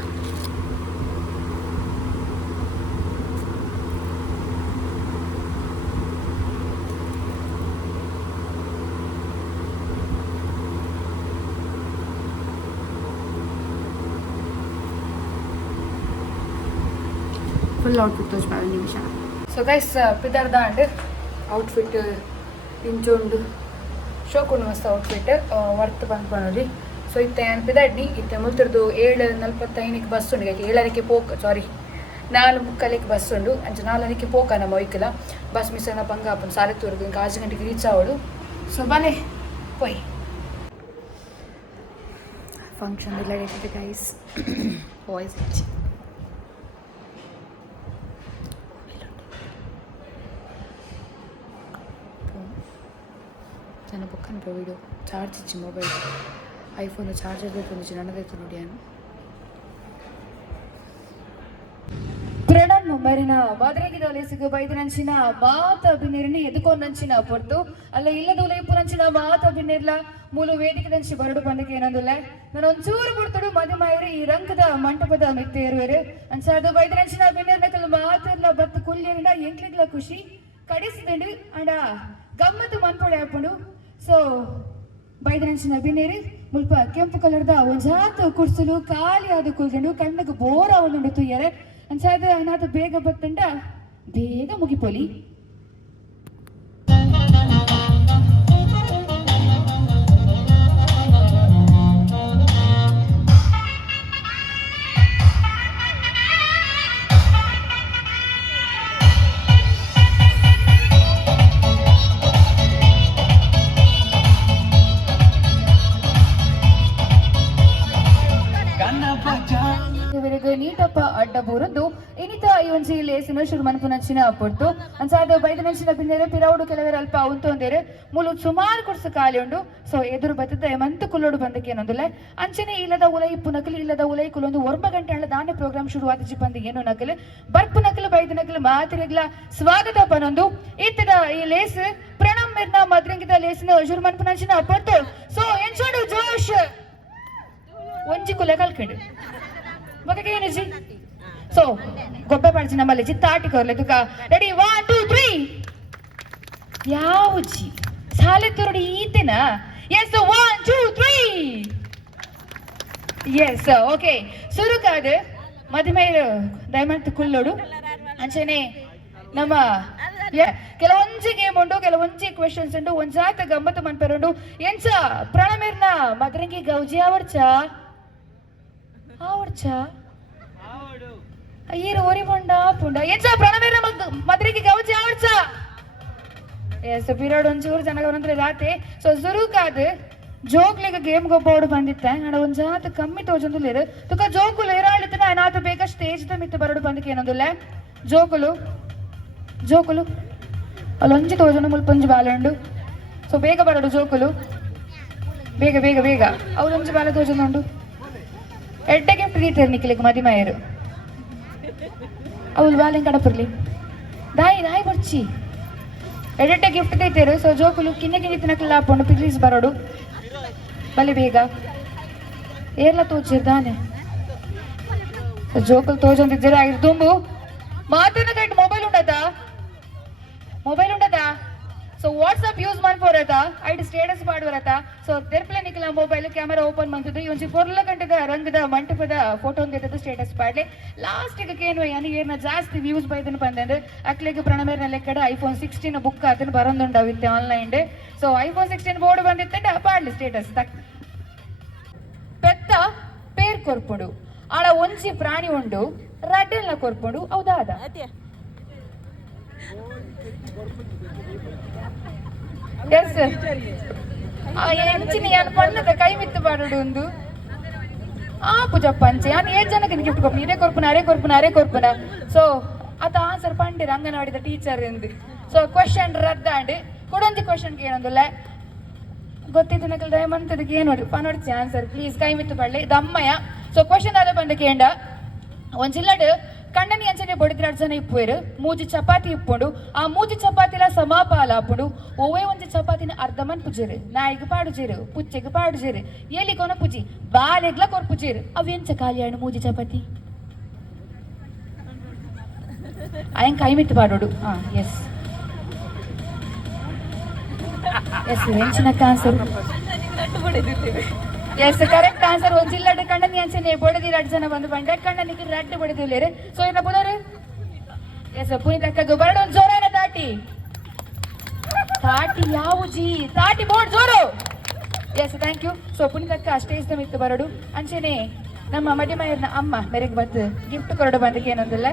ಫುಲ್ ಔಟ್ಫಿಟ್ ತೋರಿಸ್ಬಾರ ನಿಮಿಷ ಸೊ ಗೈಸ್ ಪಿದರ್ದ ಅಂಡ್ ಔಟ್ಫಿಟ್ ಇಂಚೊಂಡು ಶೋಕೊಂಡು ಮಸ್ತ್ ಔಟ್ಫಿಟ್ ವರ್ತ್ ಬಂದ್ಕೊಂಡ್ರಿ ಸೊ ಇತ್ತೆ ಅನ್ಪಿದಾಡ್ನಿ ಇತ್ತೆ ಮುಲ್ತಿರ್ದು 7:45 ಬಸ್ ಉಂಡು 7:30 ಪೋಕ್ ಸಾರಿ 4:30 ಬಸ್ ಉಂಡು ಅಂಚೆ 4:30 ಪೋಕ ನಮ್ಮ ಒಯ್ಕಲ ಬಸ್ ಮಿಸ್ ಆಗ ಪಂಗ ಅಪ್ಪನ ಸಾರತ್ತೂರ್ದು ಇಂಕ 6 ಗಂಟೆಗೆ ರೀಚ್ ಆವಡು ಸೊ ಬಲೆ ಪೋಯ್ ಫಂಕ್ಷನ್ ಇಲ್ಲ ಡೇಟಿದೆ ಗೈಸ್ ವಾಯ್ಸ್ ಹೆಚ್ಚಿ ಜನ ಬುಕ್ಕನ್ ವಿಡಿಯೋ ಚಾರ್ಜ್ ಇಚ್ಚಿ ಮೊಬೈಲ್ iPhone ಚಾರ್ಜರ್ ತಂದಿச்சு ನನ್ನದೈತೆ ನೋಡಿ ನಾನು ಪ್ರಣಮ್ ಮರಿನ ಮದ್ರೆಗಿದ ಲೇಸಿಗೆ ಬೈದನಂಚಿನ ಮಾತ ಬಿನ್ನೇರಿನಿ ಎದುಕೊಂದಂಚಿನ ಪೊರ್ತು ಅಲ್ಲ ಇಲ್ಲದ ಉಲೈಪು ನಂಚಿನ ಮಾತ ಬಿನ್ನೇರ್ಲ ಮೂಲು ವೇದಿಕೆ ದಂಚಿ ಬರಡು ಬಂದಕ್ಕೆ ಏನಂದುಲ್ಲ ನಾನು ಒಂಚೂರು ಬಿಡ್ತಡು ಮದುಮಾಯಿರಿ ಈ ರಂಗದ ಮಂಟಪದ ಮೆತ್ತೇರುವೆರು ಅನ್ಸಾದು ಬೈದನಂಚಿನ ಬಿನ್ನೇರ್ನಕಲ್ ಮಾತಿರ್ಲ ಬತ್ತು ಕುಲ್ಯರಿನ ಎಂಕ್ಲಿಗ್ಲ ಖುಷಿ ಕಡಿಸಿದಂಡು ಅಂಡ ಗಮ್ಮತ್ತು ಮನ್ಪೊಳೆ ಹಾಕೊಂಡು ಸೊ ಬೈದನಂಚಿನ ಬಿನ್ನೇರಿ ಮುಲ್ಪ ಕೆಂಪು ಕಲರ್ದ ಒಂಜಾತ ಕುಡ್ಸಲು ಖಾಲಿ ಆದ ಕುಲ್ಕೊಂಡು ಕಣ್ಣಗೆ ಬೋರ ಒಂದು ತುಯ್ಯರೆ ಅನ್ಸಾದ ಅನಾಥ ಬೇಗ ಬತ್ತಂಡ ಬೇಗ ಮುಗಿಪೋಲಿ ನೀಟಪ್ಪ ಅಡ್ಡ ಬೂರದ್ದು ಇನಿತ ಈ ಒಂಜಿ ಲೇಸಿನ ಶುರು ಮನ್ಪುನಂಚಿನ ಪೊಡ್ತು ಅನ್ಸಾದ ಬೈದನಂಚಿನ ಬಿಂದೇರೆ ಪಿರೌಡು ಕೆಲವರ ಅಲ್ಪ ಉಂತೊಂದೇರೆ ಮುಲು ಸುಮಾರು ಕುಡ್ಸು ಖಾಲಿ ಉಂಡು ಸೊ ಎದುರು ಬತ್ತದ ಮಂತ ಕುಲ್ಲೋಡು ಬಂದಕ್ಕೆ ಏನೊಂದುಲ್ಲ ಅಂಚನೆ ಇಲ್ಲದ ಉಲೈ ನಕಲು ಇಲ್ಲದ ಉಲೈ ಕುಲೊಂದು 1 ಗಂಟೆ ಅಲ್ಲ ದಾನೆ ಪ್ರೋಗ್ರಾಮ್ ಶುರು ಆದಿಜಿ ಬಂದು ಏನು ನಕಲು ಬರ್ಪು ನಕಲು ಬೈದ ನಕಲು ಮಾತಿರಗ್ಲ ಸ್ವಾಗತ ಪನೊಂದು ಇತ್ತದ ಈ ಲೇಸ್ ಪ್ರಣಮ್ ಮಿರ್ನ ಮದ್ರಂಗಿದ ಲೇಸಿನ ಶುರು ಮನ್ಪುನಂಚಿನ ಪೊಡ್ತು ಸೊ ಎಂಚೋಡು ಜೋಶ್ ಒಂಜಿ ಕುಲೆ ಕಲ್ಕಂಡು ಬಗೆ ಏನಜಿ ಸೊ ಗೊಬ್ಬೆ ಪಡ್ಚಿ ನಮ್ಮಲ್ಲಿ ಚಿತ್ತಾಟಿ ಕೊರ್ಲೆ ತುಕ ರೆಡಿ 1 2 3 ಯಾವುಜಿ ಸಾಲೆ ತೋರಡಿ ಈತೆನ ಎಸ್ 1 2 3 ಎಸ್ ಓಕೆ ಸುರುಕಾದ ಮದುಮೇರು ದಯಮಂತ ಕುಲ್ಲೋಡು ಅಂಚನೆ ನಮ್ಮ ಕೆಲವೊಂಜಿ ಗೇಮ್ ಉಂಡು ಕೆಲವೊಂಜಿ ಕ್ವೆಶನ್ಸ್ ಉಂಡು ಒಂಜಾತ ಗಮ್ಮತ್ತು ಮನ್ಪೆರುಂಡು ಎಂಚ ಪ್ರಣಮೇರ್ನ ಮದ್ರಂಗಿ ಗೌಜಿ ಆವಡ್ಚಾ ಅಯ್ಯರು ಓರಿ ಬಂಡ ಪುಂಡ ಎಂಚ ಪ್ರಣವೇರ ಮದ್ರಿಗೆ ಗೌಜಿ ಆವಡ್ಚ ಎಸ್ ಪೀರಿಯಡ್ ಒಂಚೂರು ಜನಗವಂದ್ರೆ ರಾತೆ ಸೊ ಸುರುಕಾದ ಜೋಕ್ಲಿಗ ಗೇಮ್ ಗೊಬ್ಬೋಡು ಬಂದಿತ್ತೆ ನಾನು ಒಂಜಾತ ಕಮ್ಮಿ ತೋಜೊಂದುಲ್ಲೇರು ತುಕ ಜೋಕುಲು ಏರಾಳಿತನ ಅನಾಥ ಬೇಗ ಸ್ಟೇಜ್ ದ ಮಿತ್ತು ಬರಡು ಬಂದಕ್ಕೆ ಏನೊಂದುಲ್ಲ ಜೋಕುಲು ಅಲ್ಲೊಂಜಿ ತೋಜೊಂಡು ಮುಲ್ಪೊಂಜಿ ಬಾಲಂಡು ಸೊ ಬೇಗ ಬರಡು ಜೋಕುಲು ಬೇಗ ಬೇಗ ಬೇಗ ಅವಳೊಂಜಿ ಬಾಲ ತೋಜೊಂದುಂಡು ಎಡ್ಡೆ ಗಿಫ್ಟ್ ದೀತೇರು ನಿಕ್ಲಿಗೆ ಮದಿಮಾಯರು ಅವಳು ಬಾಲೆಂಗ್ ಕಡಪರ್ಲಿ ದಾಯಿ ಬರ್ಚಿ ಎಡ್ಡೆ ಗಿಫ್ಟ್ ದೀತೇರು ಸೊ ಜೋಕುಲು ಕಿನ್ನೆ ತಿನ್ನಕ್ಕೆಲ್ಲ ಹಾಕೊಂಡು ಪ್ಲೀಸ್ ಬರೋಡು ಬಲಿ ಬೇಗ ಏರ್ಲ ತೋಚಿರ್ದಾನೆ ಜೋಕುಲು ತೋಜೊಂದಿದ್ದೀರ ಆಗಿರ್ ತುಂಬು ಮಾತನ್ನ ಕಟ್ಟು ಮೊಬೈಲ್ ಉಂಡದಾ ಸೊ ವಾಟ್ಸಪ್ ಯೂಸ್ ಮಾಡ್ಬೋರತ ಐಡ್ ಸ್ಟೇಟಸ್ ಮಾಡುವರತ ಸೊ ತೆರ್ಪಲೆ ನಿಕ್ಲ ಮೊಬೈಲ್ ಕ್ಯಾಮೆರಾ ಓಪನ್ ಮಾಡ್ತಿದ್ದು ಈ ಒಂಚಿ 4 ಗಂಟೆದ ರಂಗದ ಮಂಟಪದ ಫೋಟೋ ಒಂದಿದ್ದು ಸ್ಟೇಟಸ್ ಪಾಡ್ಲಿ ಲಾಸ್ಟಿಗೆ ಏನು ಏನ ಜಾಸ್ತಿ ವ್ಯೂಸ್ ಬೈದನ್ ಬಂದಂದ್ರೆ ಅಕ್ಲೆಗೆ ಪ್ರಣಮೇರ್ನ ಲೆಕ್ಕಡ iPhone 16 ಬುಕ್ ಆತನ ಬರೋಂದುಂಡವಿತ್ತೆ ಆನ್ಲೈನ್ ಸೊ iPhone 16 ಬೋರ್ಡ್ ಬಂದಿತ್ತಂಡ ಪಾಡ್ಲಿ ಸ್ಟೇಟಸ್ ಪೆತ್ತ ಪೇರ್ ಕೊರ್ಪುಡು ಆಳ ಒಂಜಿ ಪ್ರಾಣಿ ಉಂಡು ರಡ್ಡೆಲ್ಲ ಕೊರ್ಪುಡು ಹೌದಾದ ಎಸ್ ಎಂಚಿನ ಯಾನು ಪಣ್ಣದ ಕೈ ಮಿತ್ತು ಬಾಡುಡು ಒಂದು ಪೂಜಪ್ಪ ಅಂಚೆ ಯಾನು 7 ಜನಕ್ಕೆ ಗಿಫ್ಟ್ ಕೊಪ್ಪು ಅರೆ ಕೊರ್ಪುನ ಸೊ ಅತ ಆನ್ಸರ್ ಪಂಡಿರ ಅಂಗನವಾಡಿದ ಟೀಚರ್ ಎಂದು ಸೊ ಕ್ವೆಶ್ಚನ್ ರದ್ದಾಂಡ್ ಕೊಡೊಂಜಿ ಕ್ವೆಶ್ಚನ್ ಕೇಳೊಂದುಲ್ಲ ಗೊತ್ತಿತ್ತು ನಕಲ್ ದಯಮಂತದಕ್ಕೆ ಏನು ಪನೋಡ್ಸಿ ಆನ್ಸರ್ ಪ್ಲೀಸ್ ಕೈ ಮಿತ್ತು ಪಡ್ಲಿ ದಮ್ಮಯ್ಯ ಸೊ ಕ್ವೆಶ್ಚನ್ ಆದ ಬಂದ ಕೇಂಡ ಒಂಜಿಲ್ಲಡ್ ಕಣ್ಣನಿ ಅಂಚನೆ ಬೊಡಿದ್ರಾಡ್ ಜನ ಇಪ್ಪುವೆರು ಮೂಜಿ ಚಪಾತಿ ಇಪ್ಪುಂಡು ಆ ಮೂಜಿ ಚಪಾತಿಲ ಸಮಾಪಾಲ ಆಪುಂಡು ಒವ್ವೇ ಒಂಜಿ ಚಪಾತಿನ ಅರ್ಧಮನ್ ಪುಜೇರು ನಾಯಿಗೆ ಪಾಡುಜೇರು ಪುಚ್ಚೆಗೆ ಪಾಡುಜೇರು ಎಲ್ಲಿ ಕೊನ ಪುಜಿ ಬಾಲೆಗ್ಲ ಕೊರ್ಪುಜೇರು ಅವೆಂಚ ಖಾಲಿಯಾಡು ಮೂಜಿ ಚಪಾತಿ ಆಯಂ ಕೈ ಮಿತ್ತು ಪಾಡೋಡು ಎಸ್ ಎಸ್ ಎಂಚಿನಕ್ಕ ಆನ್ಸರ್ ಎಸ್ ಕರೆಕ್ಟ್ ಆನ್ಸರ್ ಒಂಜಿಲ್ಲಡ್ ಕಣ್ಣನಿ ಅಂಚನೆ ಬೊಡದಿ 2 ಜನ ಬಂದು ಬಂಡೆ ಕಣ್ಣನಿಗೆ ರಡ್ಡು ಬಡದಿಲ್ಲೇರು ಸೊ ಇನ್ನ ಪುನರು ಎಸ್ ಪುನೀತ್ ಅಕ್ಕದು ಬರಡು ಒಂದು ಜೋರಾನ ತಾಟಿ ಯಾವುಜಿ ತಾಟಿ ಬೋರ್ಡ್ ಜೋರು yes thank you so Puneeth ಅಕ್ಕ ಸ್ಟೇಜ್ ದ ಮಿತ್ತು ಬರಡು ಅಂಚೆನೆ ನಮ್ಮ ಮಡಿಮಯರ್ನ ಅಮ್ಮ ಮೇರೆಗೆ ಬಂದು ಗಿಫ್ಟ್ ಕೊರಡು ಬಂದಕ್ಕೆ ಏನೊಂದಿಲ್ಲ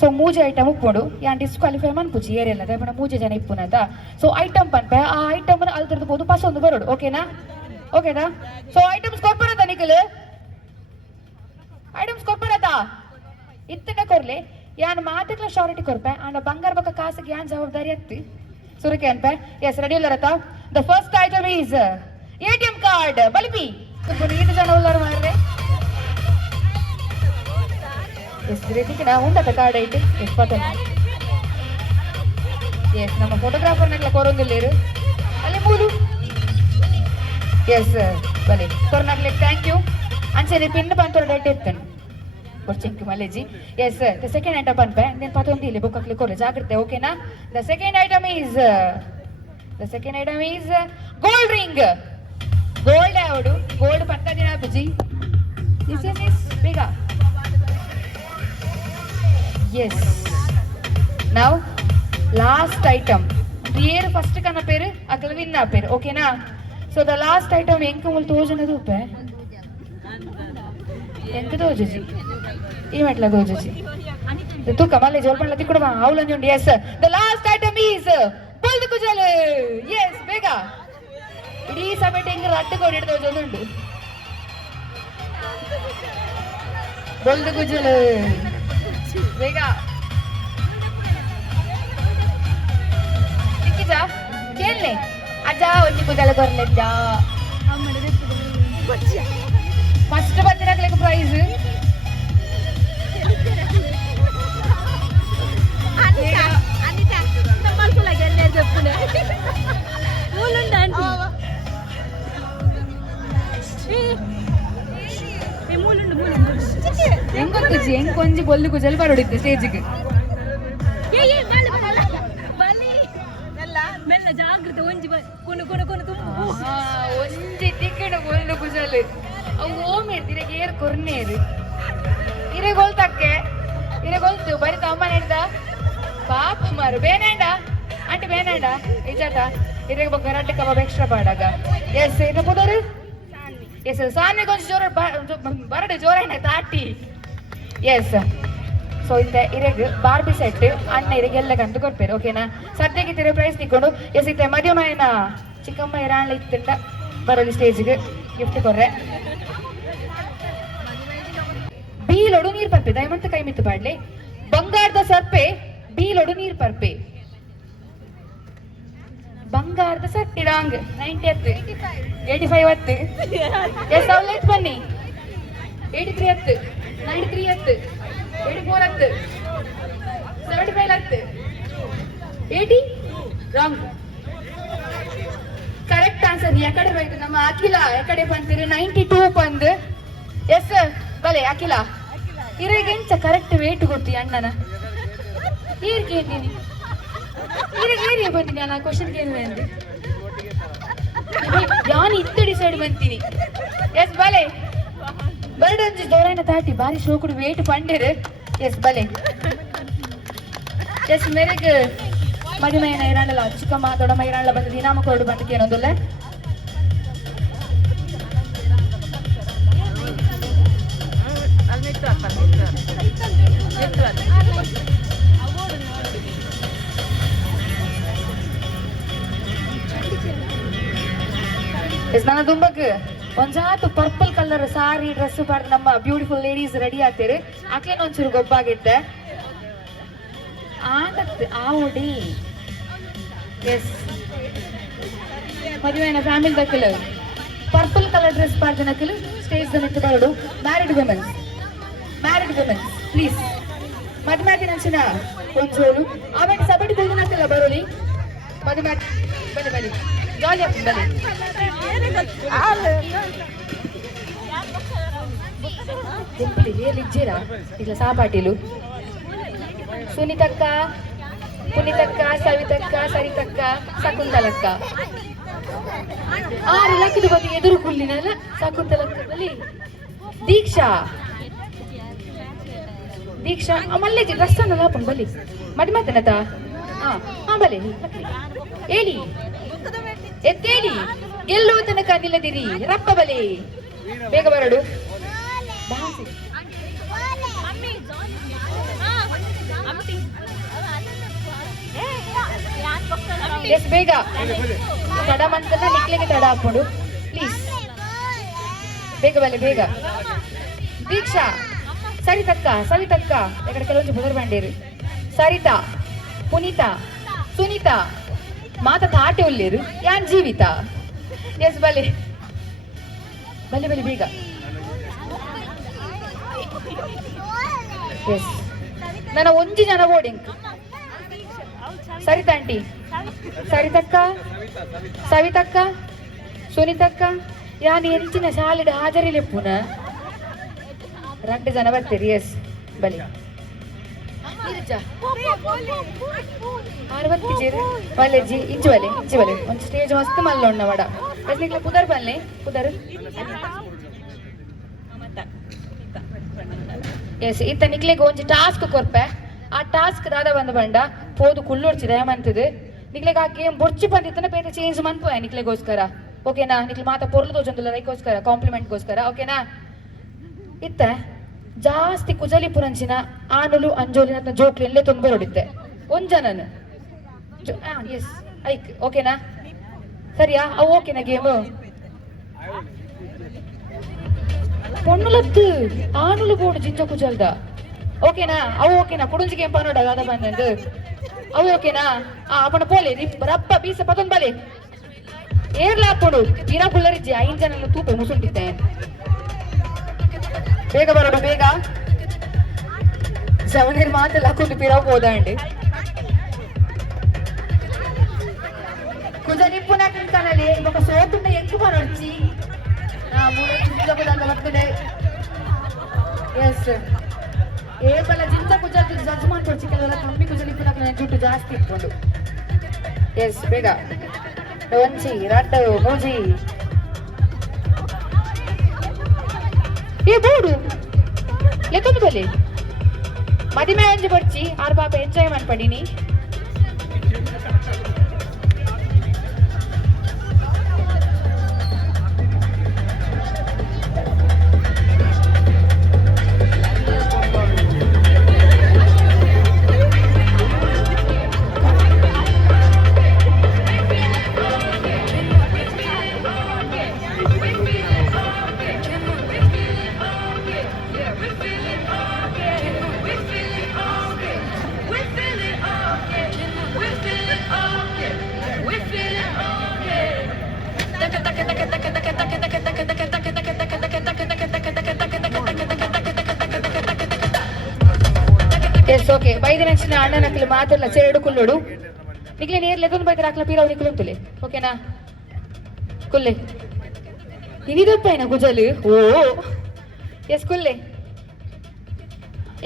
ಸೊ ಮೂಜೆ ಐಟಮ್ ಉಪ್ಪುಂಡು ಯಾನ್ ಡಿಸ್ಕ್ವಾಲಿಫೈ ಮನ್ಪುಜಿ ಏರಿಯಲ್ಲ ದಯಪಂಡ ಮೂಜೆ ಜನ ಇಪ್ಪುನದ ಸೊ ಐಟಮ್ ಪನ್ಪೆ ಆ ಐಟಮ್ ಅಲ್ಲಿ ತಿರ್ದು ಪಸೊಂದು ಬರೋಡು ಓಕೆನಾ ಸೊ ಐಟಮ್ಸ್ ಕೊರ್ಪರದ ನಿಖಲ್ ಐಟಮ್ಸ್ ಕೊರ್ಪರದ ಇತ್ತನ ಕೊರ್ಲಿ ಯಾನ್ ಮಾತಿಕ್ಲ ಶಾರಿಟಿ ಕೊರ್ಪೆ ಅಂಡ ಬಂಗಾರ ಬಕ್ಕ ಕಾಸಿಗೆ ಯಾನ್ ಜವಾಬ್ದಾರಿ ಅತ್ತಿ ಸುರಕೆ ಅನ್ಪೆ ಎಸ್ ರೆಡಿ ಉಲ್ಲರತ the first item is ATM card ಬಲಿಪಿ ನೀನು ಜನ ಉಲ್ಲಾರ ಮಾಡ್ರೆ ಎಷ್ಟು ರೇಟಿಗೆ ನಾವು ಉಂಟದ ಕಾರ್ಡ್ ಐತೆ ಎಷ್ಟು ಪತನ ಎಸ್ ನಮ್ಮ ಫೋಟೋಗ್ರಾಫರ್ನೆಲ್ಲ ಕೊರೊಂದಿಲ್ಲೇರು ಅಲ್ಲಿ ಮೂಲು ಎಸ್ ಬಲೆ ಕೊರನಾಗ್ಲಿಕ್ಕೆ ಥ್ಯಾಂಕ್ ಯು ಅಂಚೆ ಪಿನ್ ಬಂತೋರ ಡೇಟ್ ಇರ್ತಾನೆ ಕೊಡ್ಚಿಂಕ್ ಮಲೇಜಿ ಎಸ್ ದ ಸೆಕೆಂಡ್ ಐಟಮ್ ಪನ್ಪೆ ನೀನು ಪತೊಂದು ಇಲ್ಲಿ ಬುಕ್ ಹಾಕ್ಲಿಕ್ಕೆ ಕೊರ ಜಾಗ್ರತೆ ಓಕೆನಾ the second item is gold ring gold ಯಾವಡು ಗೋಲ್ಡ್ ಪತ್ತ ದಿನ ಬುಜಿ ಇಸ್ ಬೇಗ yes now last item dear first kana peru akala win na peru okay na so the last item enku mul tojana dupe enku tojaji ee metla tojaji tu kamale jol panla tikkudu ma avlanji undi yes the last item is boldu kujal yes bega idi sabete inga rattu kodi tojadu undu boldu kujal ಬೇಗ ಸಿಕ್ಕಿದ ಕೇಳಲೆ ಅಜ್ಜ ಒಂಜಿ ಕುದಲ ಕೊರ್ಲೆಜ್ಜ ಫಸ್ಟ್ ಬಂದಿರಕ್ಲಿಕ್ಕೆ ಪ್ರೈಸ್ ಹೆಂಗೊತ್ತಿಜಿ ಹೆಂಗ್ ಕೊಂಜಿ ಬೊಲ್ಲು ಕುಜಲ್ ಬರೋಡಿದ್ದೆ ಸ್ಟೇಜಿಗೆ ಜಾಗ್ರತೆ ಒಂಜಿ ಒಂಜಿ ತಿಕ್ಕಣ ಬೊಲ್ಲು ಕುಜಲ್ ಅವು ಓಮೇರ್ ತಿರಗೆ ಏರ್ ಕೊರ್ನೇರು ಇರೆಗೊಲ್ತಕ್ಕೆ ಇರೆಗೊಲ್ತು ಬರೀ ತಮ್ಮ ನೆಡ್ದ ಪಾಪ ಮಾರು ಬೇನಾಂಡ ಆಂಟಿ ಬೇನಾಂಡ ಇಜಾತ ಇರೆಗೆ ಬಗ್ಗೆ ರಡ್ಡೆ ಕಬಾಬ್ ಎಕ್ಸ್ಟ್ರಾ ಪಾಡಾಗ ಎಸ್ ಇನ್ನು ಪುದರು ಎಸ್ ಸಾನ್ವಿ ಕೊಂಚ ಜೋರ ಬರಡು ಜೋರಣ್ಣ ತಾಟಿ ಎಸ್ ಸೊ ಇಂತ ಇರೆಗ್ ಬಾರ್ಬಿ ಸೆಟ್ ಅಣ್ಣ ಇರೆಗೆಲ್ಲ ಕಂತು ಕೊಡ್ಪೇರು ಓಕೆನಾ ಸದ್ಯಕ್ಕೆ ತಿರೆ ಪ್ರೈಸ್ ತಿಕ್ಕೊಂಡು ಎಸ್ ಇತ್ತೆ ಮದುವೆ ಮಾಯನ ಚಿಕ್ಕಮ್ಮ ಇರಾಣ್ಲ ಇತ್ತಿಂದ ಬರೋದು ಸ್ಟೇಜ್ಗೆ ಗಿಫ್ಟ್ ಕೊರ್ರೆ ಬೀಲೊಡು ನೀರ್ ಪರ್ಪೆ ದಯಮಂತ ಕೈ ಮಿತ್ತು ಪಾಡ್ಲಿ ಬಂಗಾರದ ಸರ್ಪೆ ಬೀಲೊಡು ನೀರ್ ಪರ್ಪೆ ಬಂಗಾರದ ಸಟ್ಟಿಡಾಂಗ್ 90 85 ಹತ್ತು ಎಸ್ ಅವಲೇಟ್ ಬನ್ನಿ 83 ಹತ್ತು 93 ಹತ್ತು 84 ಹತ್ತು 75 ಹತ್ತು 80 ರಾಂಗ್ ಕರೆಕ್ಟ್ ಆನ್ಸರ್ ಎಕಡೆ ಬೈತು ನಮ್ಮ ಅಖಿಲ ಎಕಡೆ ಬಂತೀರಿ 92 ಬಂದು ಎಸ್ ಬಲೆ ಅಖಿಲ ಇರೆಗೆಂಚ ಕರೆಕ್ಟ್ ವೇಟ್ ಕೊಡ್ತಿ ಅಣ್ಣನ ಈರ್ಗೆ ಏನಿ ಇರೆಗೆ ಏರಿಯ ಬಂದಿನಿ ಅಲ್ಲ ಕ್ವಶನ್ ಕೇಳುವೆ ಅಂತ ಯಾನ್ ಇತ್ತು ಡಿಸೈಡ್ ಬಂತೀನಿ ಎಸ್ ಬಲೆ ಬರ್ಡೊಂಜಿ ದೊರೈನ ತಾಟಿ ಬಾರಿ ಶೋಕುಡು ವೇಟ್ ಪಂಡೇರು ಎಸ್ ಬಲೆ ಎಸ್ ಮೇರೆಗ್ ಮದುಮೆಯನ ಇರಾಂಡಲ್ಲ ಚಿಕ್ಕಮ್ಮ ದೊಡ್ಡಮ್ಮ ಇರಾಂಡಲ ಬಂದ ದಿನಾಮ ಕೊರಡು ಬಂದಕ್ಕೆ ಏನೊಂದಲ್ಲ ಎಸ್ ನನ್ನ ದುಂಬಗ್ ಒಂಜಾತು ಪರ್ಪಲ್ ಕಲರ್ ಸಾರಿ ಡ್ರೆಸ್ ಪಾರ್ದು ನಮ್ಮ ಬ್ಯೂಟಿಫುಲ್ ಲೇಡೀಸ್ ರೆಡಿ ಆಗ್ತೀರಿ ಆಕ್ಲೇನ ಒಂಚೂರು ಗೊಬ್ಬಾಗಿತ್ತೆ ಆಗತ್ತೆ ಆವಡಿ ಎಸ್ ಮದುವೆನ ಫ್ಯಾಮಿಲಿ ದಕ್ಕಲು ಪರ್ಪಲ್ ಕಲರ್ ಡ್ರೆಸ್ ಪಾರ್ದು ನಕ್ಕಲು ಸ್ಟೇಜ್ ದ ಮಿತ್ತು ಬರಡು ಮ್ಯಾರಿಡ್ ವಿಮೆನ್ಸ್ ಪ್ಲೀಸ್ ಮದುವೆ ನಂಚಿನ ಒಂಚೂರು ಆಮೇಲೆ ಸಬಡಿ ನಕ್ಕಲ್ಲ ಬರೋಲಿ ಮದುವೆ ಬನ್ನಿ ಜಾಲಿ ಆಗ್ತದೆ ಬನ್ನಿ ಏರ್ಲಿಜ್ಜೀರಾ ಇಲ್ಲ ಸಾಪಾಟಿಲು ಸುನಿತಕ್ಕ ಪುನಿತಕ್ಕ ಸವಿತಕ್ಕ ಸರಿತಕ್ಕ ಶಕುಂತಲಕ್ಕ ಆರು ಲಕ್ಕದ ಬಗ್ಗೆ ಎದುರು ಕುಳ್ಳಿನಲ್ಲ ಶಕುಂತಲಕ್ಕ ಬಲಿ ದೀಕ್ಷಾ ಮಲ್ಲೇಜಿ ಡ್ರೆಸ್ ಅನ್ನಲ್ಲ ಹಾಕೊಂಡು ಬಲಿ ಮಡಿ ಮಾತನತ ಹಾ ಬಲಿ ಹೇಳಿ ಎತ್ತೇಳಿ ಗೆಲ್ಲುವ ತನಕ ನಿಲ್ಲದಿರಿ ರಪ್ಪ ಬಲಿ ಬೇಗ ಬರಡು ಎಸ್ ಬೇಗ ತಡ ಮಂತಲ್ಲ ನಿಕ್ಲಿಗೆ ತಡ ಹಾಕೊಂಡು ಪ್ಲೀಸ್ ಬೇಗ ಬಲೆ ಬೇಗ ದೀಕ್ಷಾ ಸರಿತಕ್ಕ ಸವಿತಕ್ಕ ಯಾಕಡೆ ಕೆಲವೊಂದು ಬುದರ್ ಬಂಡೇರು ಸರಿತಾ ಪುನೀತಾ ಸುನೀತಾ ಮಾತ ತಾಟೆ ಉಳ್ಳೇರು ಯಾನ್ ಜೀವಿತ ಎಸ್ ಬಲೆ ಬಲೆ ಬಲೆ ಬೇಗ ಎಸ್ ನನ್ನ ಒಂಜಿ ಜನ ಓಡಿಂಕ್ ಸರಿತಾ ಆಂಟಿ ಸರಿತಕ್ಕ ಸವಿತಕ್ಕ ಸುನೀತಕ್ಕ ಯಾನ್ ಎಂಚಿನ ಶಾಲೆಡ್ ಹಾಜರಿಲೆ ಪುನ 2 ಜನ ಬರ್ತೀರಿ ಎಸ್ ಬಲಿ ಬಲ್ಲೆಜ್ಜಿ ಇಂಚು ಬಲೆ ಒಂದು ಸ್ಟೇಜ್ ಮಸ್ತ್ ಮಲ್ಲೊಣ್ಣ ವಡ ಎಸ್ಲಿಕ್ಲ ಪುದರ್ ಬಲ್ಲೆ ಪುದರ್ ಎಸ್ ಇತ್ತ ನಿಕ್ಲಿಗೆ ಒಂಜಿ ಟಾಸ್ಕ್ ಕೊರ್ಪೆ ಆ ಟಾಸ್ಕ್ ದಾದ ಬಂದ ಬಂಡ ಪೋದು ಕುಳ್ಳೊಡ್ಚಿದ ಏಮಂತದು ನಿಕ್ಲಿಗೆ ಆ ಗೇಮ್ ಬೊರ್ಚಿ ಬಂದಿತ್ತನ ಬೇರೆ ಚೇಂಜ್ ಮನ್ಪೋಯ ನಿಕ್ಲಿಗೋಸ್ಕರ ಓಕೆನಾ ನಿಕ್ಲಿ ಮಾತ ಪೊರ್ಲು ತೋಜೊಂದುಲ್ಲ ರೈಕೋಸ್ಕರ ಕಾಂಪ್ಲಿಮೆಂಟ್ಗೋಸ್ಕರ ಓಕೆನಾ ಇತ್ತ ಜಾಸ್ತಿ ಕುಜಲಿ ಪುರಂಚಿನ ಆನುಲು ಅಂಜೋಲಿನ ಜೋಕ್ಲಿ ಎಲ್ಲೇ ತುಂಬ ಹೊಡಿತ್ತೆ ಒಂಜನನು ಎಸ್ ಐಕ್ ಓಕೆನಾ ಸರಿಯಾ ಅವು ಓಕೆನಾ ಗೇಮು பொண்ணுலத்து ஆணுல போடு ஜிஞ்ச குஜல்தா ஓகேனா அவு ஓகேனா குடுஞ்சி கேம் பண்ணோட அத ಬಂದಂದು ಅವು ಓಕೆನಾ ಅವನ ಪೋಲೆ ರಪ್ಪ ಬೀಸ ಪತೊಂದು ಬಲೆ ಏರ್ಲಾ ಪೋಡು ಇರಾ ಬುಲ್ಲರಿಜ್ಜಿ 5 ಜನ ತೂಪೆ ಮುಸುಂಟಿದ್ದೆ ಬೇಗ ಬರೋಣ ಬೇಗ ಸವನೇರ್ ಮಾತೆಲ್ಲ ಹಾಕೊಂಡು ಪಿರಾವ್ ಹೋದಂಡಿ ಕುಜ ನಿಪ್ಪುನ ಕಿಂತಾನಲ್ಲಿ ఒక సోతుండ ఎక్కువ మనొచ్చి ಮೂರು ಜಿಂಜಕುಜಾದ ಬರ್ತದೆ ಎಸ್ ಏಪಲ ಜಿಂಜಕುಜಾದ ಜಜ್ಮಾನ್ ಕೊಡ್ಸಿ ಕೆಲವೆಲ್ಲ ಕಮ್ಮಿ ಕುಜ ನಿಪ್ಪುನ ಜುಟ್ಟು ಜಾಸ್ತಿ ಇಟ್ಕೊಂಡು ಎಸ್ ಬೇಗ ಒಂಚಿ ರಡ್ಡು ಮೂಜಿ ಏ ಬೋಡು ಲೆಕ್ಕೊಂದು ಬಲೆ ಮದಿಮೆ ಒಂಜಿ ಬರ್ಚಿ ಆರು ಪಾಪ ಎಂಜಾಯ್ ಮಾಡ್ಪಡಿನಿ ಎಸ್ ಓಕೆ ಬೈದ ನೆಕ್ಸ್ಟ್ ಅಣ್ಣ ನಕ್ಲು ಮಾತೆಲ್ಲ ಚೆರಡು ಕುಲ್ಲೋಡು ನಿಕ್ಲೆ ನೇರ್ಲೆ ಎದೊಂದು ಬೈದ ರಾಕ್ಲ ಪೀರಾವ್ ನಿಕ್ಲು ಉಂತುಲೆ ಓಕೆನಾ ಕುಲ್ಲೆ ಇನಿದೊಪ್ಪೈನ ಗುಜಲು ಓ ಎಸ್ ಕುಲ್ಲೆ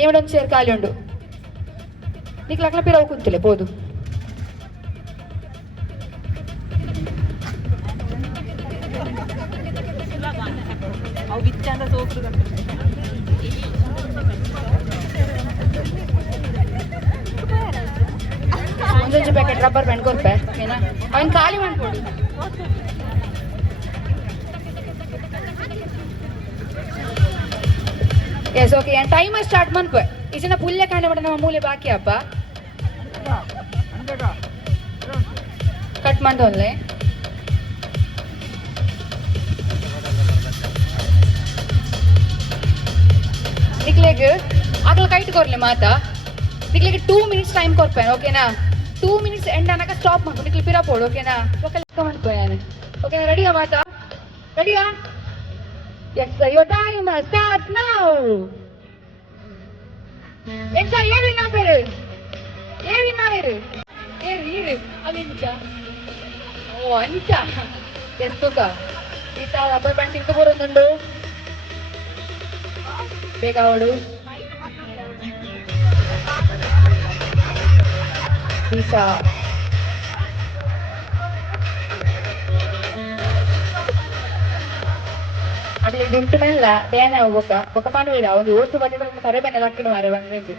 ఏమడం చేరు ఖాళీ ఉండు నీకు లక్ల పేరు అవుకుంతులే పోదు ಒಂದೊಂದು ಪ್ಯಾಕೆಟ್ ರಬ್ಬರ್ ಬ್ಯಾಂಡ್ ಕೊರ್ಪೆ ಓಕೆನಾ ಅವನ್ ಖಾಲಿ ಮಾಡ್ಕೊಡು ಎಸ್ ಓಕೆ ಟೈಮರ್ ಸ್ಟಾರ್ಟ್ ಮಾಡ್ಕೊ ಇದನ್ನ ಪುಲ್ಲೆ ಕಾಂಡ ಮಾಡ ನಮ್ಮ ಮೂಲೆ ಬಾಕಿ ಹಬ್ಬ ಕಟ್ ಮಾಡ್ದೊಲ್ಲೆ ನಿಕ್ಲೆಗ್ ಆಗಲ ಕೈಟ್ ಕೊರ್ಲಿ ಮಾತಾ ನಿಕ್ಲೆಗ್ 2 minutes ಟೈಮ್ ಕೊರ್ಪೇನೆ ಓಕೆನಾ 2 minutes ಎಂಡ್ ಅನ್ನಕ ಸ್ಟಾಪ್ ಮಾಡ್ಕೊಂಡು ನಿಕ್ಲೆ ಪಿರ ಪೋಡು ಓಕೆನಾ ಒಕ್ಕ ಲೆಕ್ಕ ಮಾಡ್ಕೋಯಾನೆ ಓಕೆನಾ ರೆಡಿಯಾ ಮಾತಾ ರೆಡಿಯಾ yes your time start now ಎಂಚ ಏರಿ ನಾ ಪೇರು ಏರಿ ನಾ ಏರು ಏರು ಏರು ಅವೆಂಚ ಓ ಅಂಚ ಎಸ್ ತೂಕ ಈತ ರಬ್ಬರ್ ಬ್ಯಾಂಡ್ ತಿಂದು ಬರೋದುಂಡು ಬೇಗ ಓಡು ಈತ ಅದೇ ದುಂಟು ಮೆಲ್ಲ ಬೇನೆ ಬೊಕ್ಕ ಮಾಡುವಿಲ್ಲ ಒಂದು ಓಟು ಬಂದಿದ್ರೆ ಒಂದು ಕರೆ ಬೆನ್ನೆ ಲಕ್ಕಣ ಮಾರೆ ಬಂದಿದ್ದು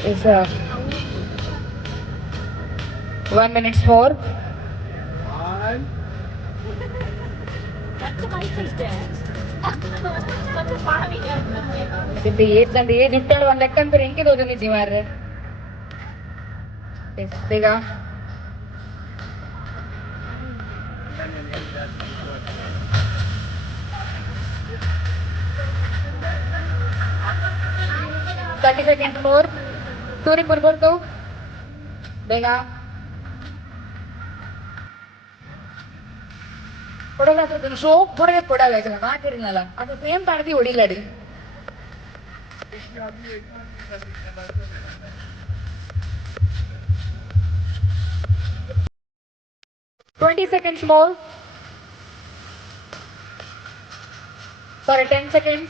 Is 1 minute more. ಏಜ್ ಇಟ್ಟಳು ಒಂದು ಲೆಕ್ಕ ಅಂತ ಹೆಂಗೆ ಹೋದ ನಿಜಿ ಮಾರ್ರೆ ಬೇಗ 30 seconds more. Sorry, ಬರ್ಬಾರ್ದು ಬೇಗ ಕೊಡಲ್ಲ ಸೋಪ್ ಹೊರಗೆ ಕೊಡಲ್ಲ ಆಯ್ತಲ್ಲ ಮಾತಿರಿನಲ್ಲ ಅದು same ತಾಡ್ದಿ ಹೊಡಿಲಾಡಿ Twenty seconds more. Sorry, 10 seconds.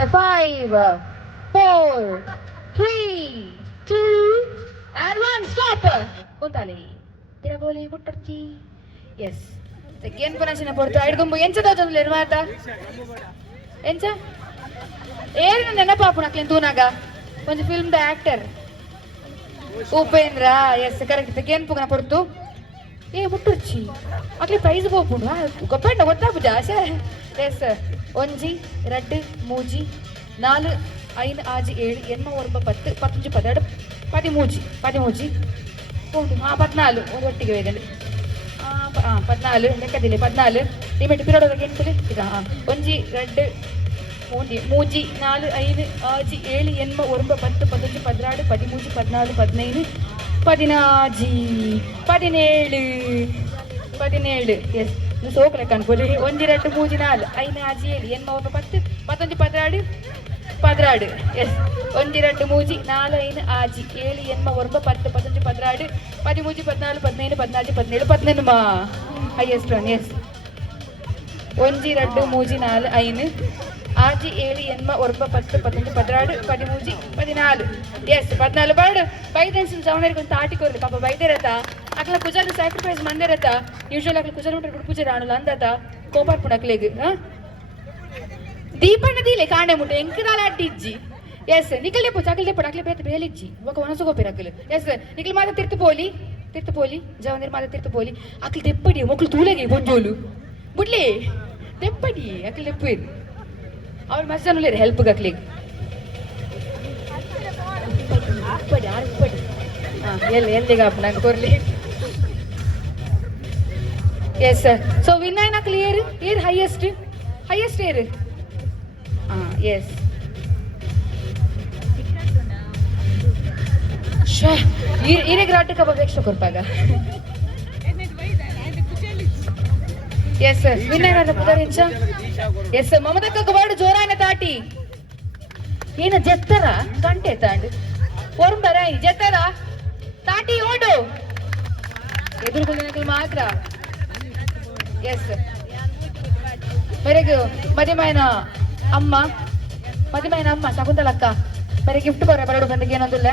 5, 4, 3, 2, and 1. Stop. Untali. Tira boleh muterci. Yes. Sekian penasihat porto. Air gumbu. Enca tahu jangan lerma ta. Enca. Air nana papu nak lentu naga. Konja film the actor. Upendra. Yes, correct. Sekian pukana porto. ಮುಟ್ಟುರ್ಚಿ ಅಕ್ಲೆ ಪ್ರೈಸ್ ಹೋಗ್ಬಿಡು ಗೊಬ್ಬಣ್ಣ ಗೊತ್ತಾಗ್ಬಿಟ್ಟ ಸರ್ ಎಸ್ ಒಂಜಿ ರಡ್ಡು ಮೂಜಿ ನಾಲು ಐನು ಆಜಿ ಏಳು ಎನ್ಮ ಒರ್ಬ ಪತ್ತು ಪತ್ತಂಜು ಪದೆರಡು ಪದಿಮೂಜಿ ಉಂಟು 14 ಒಂದು ಒಟ್ಟಿಗೆ ವೇಗಲಿ 14 ಲೆಕ್ಕದಿಲ್ಲ 14 ಲಿಮಿಟ್ ಪಿರೋಡೋದಾಗ ಎಂತಲಿ ಈಗ ಒಂಜಿ ರಡ್ಡು ಮೂಜಿ ನಾಲು ಐನು ಆಜಿ ಏಳು ಎನ್ಮ ಒರ್ಬ ಪತ್ತು ಪತ್ತಂಜು ಪದೆರಡು ಪದಿಮೂಜಿ 14 15 17 ಎಸ್ ಸೋಕಲೆ ಕನ್ಪೋಲಿ ಒಂಜಿ ರಡ್ಡು ಮೂಜಿ ನಾಲು ಐನು ಆಜಿ ಏಳು ಎನ್ಮ ಒಬ್ಬ ಪತ್ತು ಪತ್ತೊಂಜು ಪದೆರಡು ಎಸ್ ಒಂಜಿ ರಡ್ಡು ಮೂಜಿ ನಾಲು ಐನು ಆಜಿ ಏಳು ಎನ್ಮ ಒರ್ಬ ಪತ್ತು ಪತ್ತೊಂಜು ಪದೆರಡು ಪದಿಮೂಜಿ 14 15 16 17 ಮಾ ಹೈಯೆಸ್ಟ್ ಒನ್ ಎಸ್ ಒಂಜಿ ರಡ್ಡು ಮೂಜಿ ನಾಲು ಐನು ಆಜಿ ಏಳು ಎನ್ಮ ಒರ್ಬ ಪತ್ತು ಪತ್ತೊಂಜು ಪದೆರಡು ಪದಿಮೂಜಿ 14 ಎಸ್ 14 ಬರ್ಡ್ ಬೈದೆನ್ಸ್ ಜವನರಿಗೆ ಒಂದು ತಾಟಿಕೋರ್ಲಿ ಪಾಪ ಬೈದಿರತ್ತ ಅಕ್ಲ ಪೂಜಾಲು ಸ್ಯಾಕ್ರಿಫೈಸ್ ಮಂದಿರತ್ತ ಯೂಶುವಲ್ ಅಕ್ಲ ಪೂಜಾ ಉಂಟು ಪೂಜೆ ರಾಣುಲ ಅಂದತ ಕೋಪಾರ್ಪುಣ ಅಕ್ಲೆಗ್ ದೀಪಣ್ಣ ದೀಲೆ ಕಾಂಡೆ ಮುಟ್ಟು ಎಂಕದಾಲ ಅಡ್ಡಿಜ್ಜಿ ಎಸ್ ನಿಕಲ್ದೆ ಪೂಜ ಅಕ್ಲೆ ಪಡ ಅಕ್ಲೆ ಬೇತ ಬೇಲಿಜ್ಜಿ ಒಕ್ಕ ಒನಸು ಗೋಪಿರ ಅಕ್ಲು ಎಸ್ ನಿಕಲ್ ಮಾತ ತಿರ್ತು ಪೋಲಿ ಜವನರ್ ಮಾತ ತಿರ್ತು ಪೋಲಿ ಅಕ್ಲು ತೆಪ್ಪಡಿ ಮಕ್ಕಳು ತೂಲೆಗೆ ಬೊಂಜೋಲು ಬುಡ್ಲಿ ತೆಪ್ಪಡಿ ಅಕ್ಲು ತೆಪ್ಪೇದು ಅವ್ರು ಮಸ್ತ್ ಹೆಲ್ಪ್ ಅಕ್ಲಿಗೆ ಎಲ್ಲಿಗ ನಂಗೆ ಕೊರ್ಲಿ ಎಸ್ ಸೊ ವಿನ್ನರ್ ನಾ ಕ್ಲಿಯರ್ ಏರ್ ಹೈಯೆಸ್ಟ್ ಏರ್ ಎಸ್ ಈರೆಗ್ ರಾಟಕ್ಕೆ ಅಪೇಕ್ಷೆ ಕೊರ್ಪಾಗ ಎಸ್ ವಿನ್ನರ್ ಆದ ಪುದರಿಂಚ ಎಸ್ ಮಮತಕ್ಕ ಬಾಡು ಜೋರಾನ ತಾಟಿ ಏನ ಜೆತ್ತರ ಗಂಟೆ ತಾಂಡು ಒರ್ಂಬರ ಜೆತ್ತರ ತಾಟಿ ಓಡು ಎದುರುಗಳು ಮಾತ್ರ ಎಸ್ ಮೇರೆಗೆ ಮದಿಮಾಯನ ಅಮ್ಮ ಶಕುಂತಲಕ್ಕ ಬೇರೆ ಗಿಫ್ಟ್ ಬರೋಡು ಬಂದಿಗೆ ಏನೊಂದಿಲ್ಲ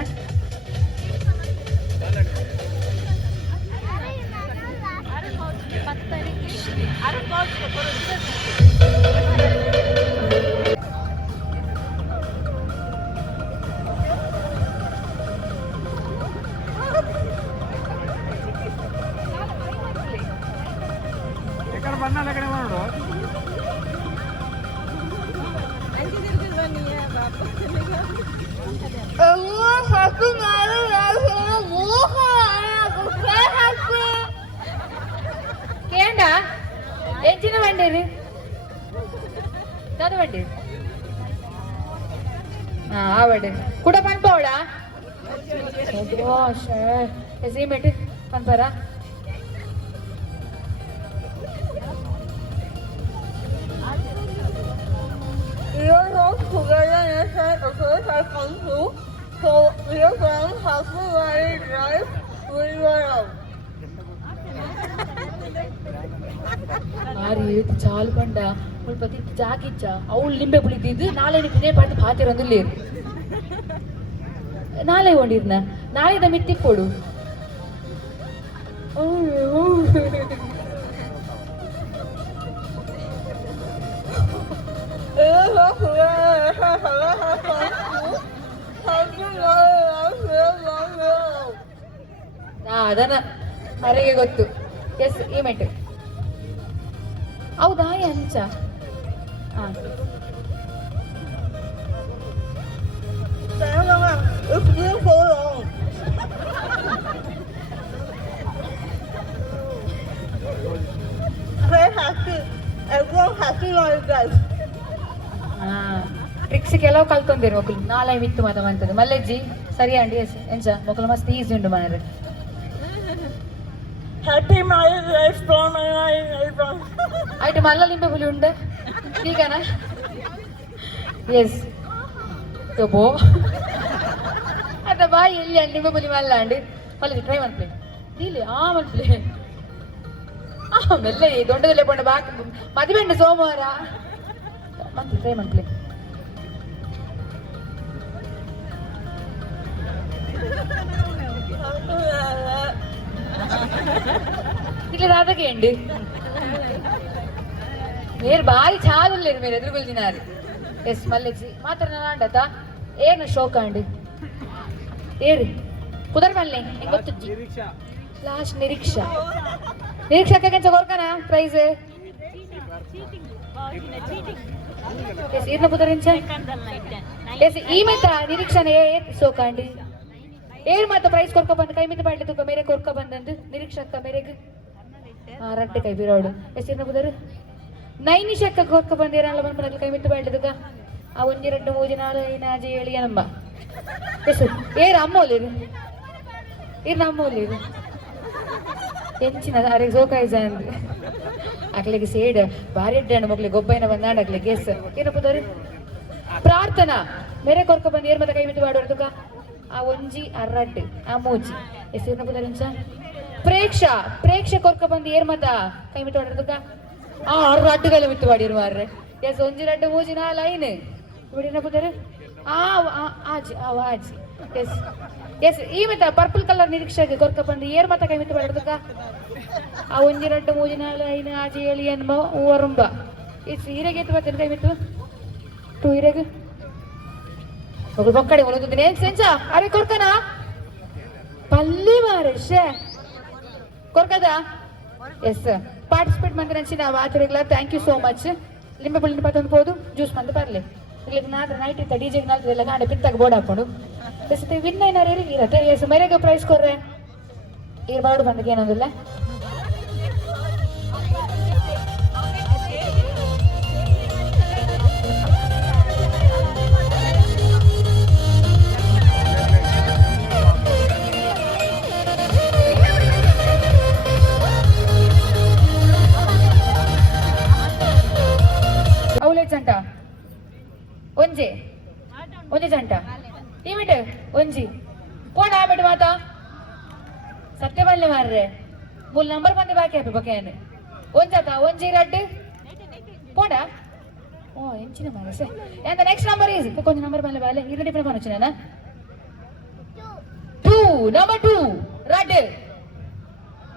ಬಂಡೇರು ದಾದ ಬಂಡೇರು ആ വട് കൂടെ പൺപോളാ സീമെട്ട് പൺപറ So we are going to have to drive really well. చాలు పండ ముల్పతి జాకిచ్చా అవులు లింబೆ పుಳಿತಿದ್ದು ನಾಳೆ ನಿನ್ನೆ ಪಾರ್ದು ಪಾತಿರೊಂದು ಲೇರು ನಾಳೆ ಕೊಂಡಿರ್ನ ನಾಳೆದ ಮಿತ್ತಿಪ್ಪೊಡು ಅದನ್ನ ಅರೆಗೆ ಗೊತ್ತು ಎಸ್ ಈಮೆಂಟ್ ಹೌದಾ ಅಂಚ ಹಾಂ It's been so long. Very happy. Everyone happy like that. Tricks ಕೆಲವು ಕಲ್ತೊಂದಿರು ಮಕ್ಕಳು ನಾಳೆ ಮಿತ್ತು ಮತ ಅಂತದ್ದು ಮಲ್ಲೆಜ್ಜಿ ಸರಿ ಅಂಡಿ ಎಂಚ ಮಕ್ಕಳು ಮಸ್ತ್ ಈಸಿ ಉಂಡು ಮನೆಯರು Happy marriage life from my life. ಆಯ್ತು ಮಲ್ಲ ಲಿಂಬೆ ಪುಲಿ ಉಂಡೆ ಈಗನಾ ಎಸ್ ಬೋ ಅದ ಬಾಯಿ ಎಲ್ಲಿ ಅಂಡಿ ಲಿಂಬೆ ಪುಲಿ ಮಲ್ಲ ಅಂಡಿ ಮಲ್ಲ ಟ್ರೈ ಮನ್ಪ್ಲೆ ಇಲ್ಲಿ ಮನ್ಪ್ಲೆ ಮೆಲ್ಲ ದೊಡ್ಡದಲ್ಲೇ ಪಂಡ ಬಾಕ್ ಮದುವೆ ಉಂಡು ಸೋಮವಾರ ಮತ್ತೆ ಟ್ರೈ ಮನ್ಪ್ಲೆ ఇట్లా రాదకేండి మీరు భారీ చాలా లేరు మీరు ఎదురుగొలు తినారు ఎస్ మళ్ళీ మాత్రం అండత ఏను షోక్ అండి ఏరు కుదరమల్లి ఇంకొచ్చి లాస్ట్ నిరీక్ష నిరీక్ష కొరకనా ప్రైజ్ ఈర్న కుదరించ ఈమెత నిరీక్షణ ఏ షోಕ್ అండి ಏಳು ಮಾತ್ರ ಪ್ರೈಸ್ ಕೊರ್ಕ ಬಂದು ಕೈ ಮಿತ್ತು ಬಾಡ್ಲಿ ತುಕ ಮೇರೆ ಕೊರ್ಕ ಬಂದಂದು ನಿರೀಕ್ಷಕ್ಕ ಮೇರೆಗೆ ರಟ್ಟೆ ಕೈ ಬಿರೋಡು ಎಷ್ಟಿನ ಬುದರು ನೈನಿಶಕ್ಕ ಕೊರ್ಕ ಬಂದು ಏನಾಲ ಬಂದು ಕೈ ಮಿತ್ತು ಬಾಡ್ಲಿ ತುಕ ಆ ಒಂಜಿ ರೆಡ್ಡು ಮೂಜಿ ನಾಳು ಆಜಿ ಏಳಿ ಏನಂಬ ಎಷ್ಟು ಏರು ಅಮ್ಮೋಲಿರು ಇರ್ನ ಅಮ್ಮೋಲಿರು ಎಂಚಿನ ಅರೆ ಸೋಕಾಯ್ಸ ಅಂದು ಅಕ್ಲಿಗೆ ಸೇಡ್ ಭಾರಿ ಎಡ್ಡೆ ಮಕ್ಳಿಗೆ ಗೊಬ್ಬೈನ ಬಂದಾಂಡ ಅಕ್ಲಿಗೆ ಎಸ್ ಏನ ಬುದರು ಪ್ರಾರ್ಥನಾ ಮೇರೆ ಕೊರ್ಕ ಬಂದು ಏರ್ ಮತ್ತೆ ಕೈ ಮಿತ್ತು ಬಾಡೋರು ತುಕ ಆ ಒಂಜಿ ಅರ್ರಡ್ ಆ ಮೂಜಿ ಎಸ್ಟಿನ ಬುದರಿಂಚ ಪ್ರೇಕ್ಷ ಕೊರ್ಕ ಬಂದು ಏರ್ ಮತ ಕೈ ಮಿತ್ತು ಬಾಡೋರು ಆ ಅರ್ರಡ್ಡುಗಲ ಮಿತ್ತು ಬಾಡಿರು ಮಾರ್ರೆ ಎಸ್ ಒಂಜಿ ರಡ್ಡು ಮೂಜಿ ನಾ ಲೈನ್ ಬಿಡಿನ ಬುದರು ಆಜಿ ಎಸ್ ಎಸ್ ಈ ಮತ ಪರ್ಪಲ್ ಕಲರ್ ನಿರೀಕ್ಷೆಗೆ ಕೊರ್ಕ ಬಂದು ಏರ್ ಮತ ಕೈ ಮಿತ್ತು ಬಾಡೋರು ಆ ಒಂಜಿ ರಡ್ಡು ಮೂಜಿ ನಾ ಲೈನ್ ಆಜಿ ಏಳಿ ಅನ್ಮ ಊರಂಬ ಇಸ್ ಹೀರೆಗೆ ಎತ್ತು ಬರ್ತೇನೆ ಕೈ ಮಿತ್ತು ಟು ಹೀರೆಗೆ ఒక బొక్కడి ఉలుగుతుంది నేను సెంచా అరే కొరకనా పల్లి మారేషే కొరకదా ఎస్ పార్టిసిపేట్ మంది నుంచి నా వాతిరిగ్లా ಥ್ಯಾಂಕ್ ಯು ಸೋ ಮಚ್ ಲಿಂಬೆ ಪುಳ್ಳಿನ ಪತ್ತೊಂದು ಪೋದು ಜ್ಯೂಸ್ ಮಂದು ಬರಲಿ ಇಲ್ಲಿ ನಾಡ್ರೆ ನೈಟ್ ಇತ್ತ ಡಿಜೆಗೆ ನಾಲ್ಕು ಎಲ್ಲ ಗಾಡಿ ಪಿತ್ತಾಗ ಬೋರ್ಡ್ ಹಾಕೊಂಡು ಎಸ್ ವಿನ್ ಏನಾರು ಇರತ್ತೆ ಎಸ್ ಮೇರೆಗೆ ಪ್ರೈಸ್ ಕೊರ್ರೆ ಇರ್ಬಾರ್ದು ಬಂದಿಗೆ ಏನಂದಿಲ್ಲ ಜಂಟ ಒಂಜಿ ಜಂಟ ಈಮಿಟ್ ಒಂಜಿ ಕೋಣ ಆಬಿಟ್ಟು ಮಾತಾ ಸತ್ಯ ಬಲ್ಲೆ ಮಾರ್ರೆ ಮೂಲ್ ನಂಬರ್ ಬಂದೆ ಬಾಕಿ ಹಾಪಿ ಬಕೆಯನ್ ಒಂಜಾತ ಒಂಜಿ ರಡ್ಡು ಕೋಣ ಓ ಎಂಚಿನ ಮಾರ ಸೆ and the next number is ಕೊಂಚ ನಂಬರ್ ಬಂದೆ ಬಾಲೆ ಇದು ಡಿಫರೆಂಟ್ ಮಾಡొచ్చు ನಾನು 2 number 2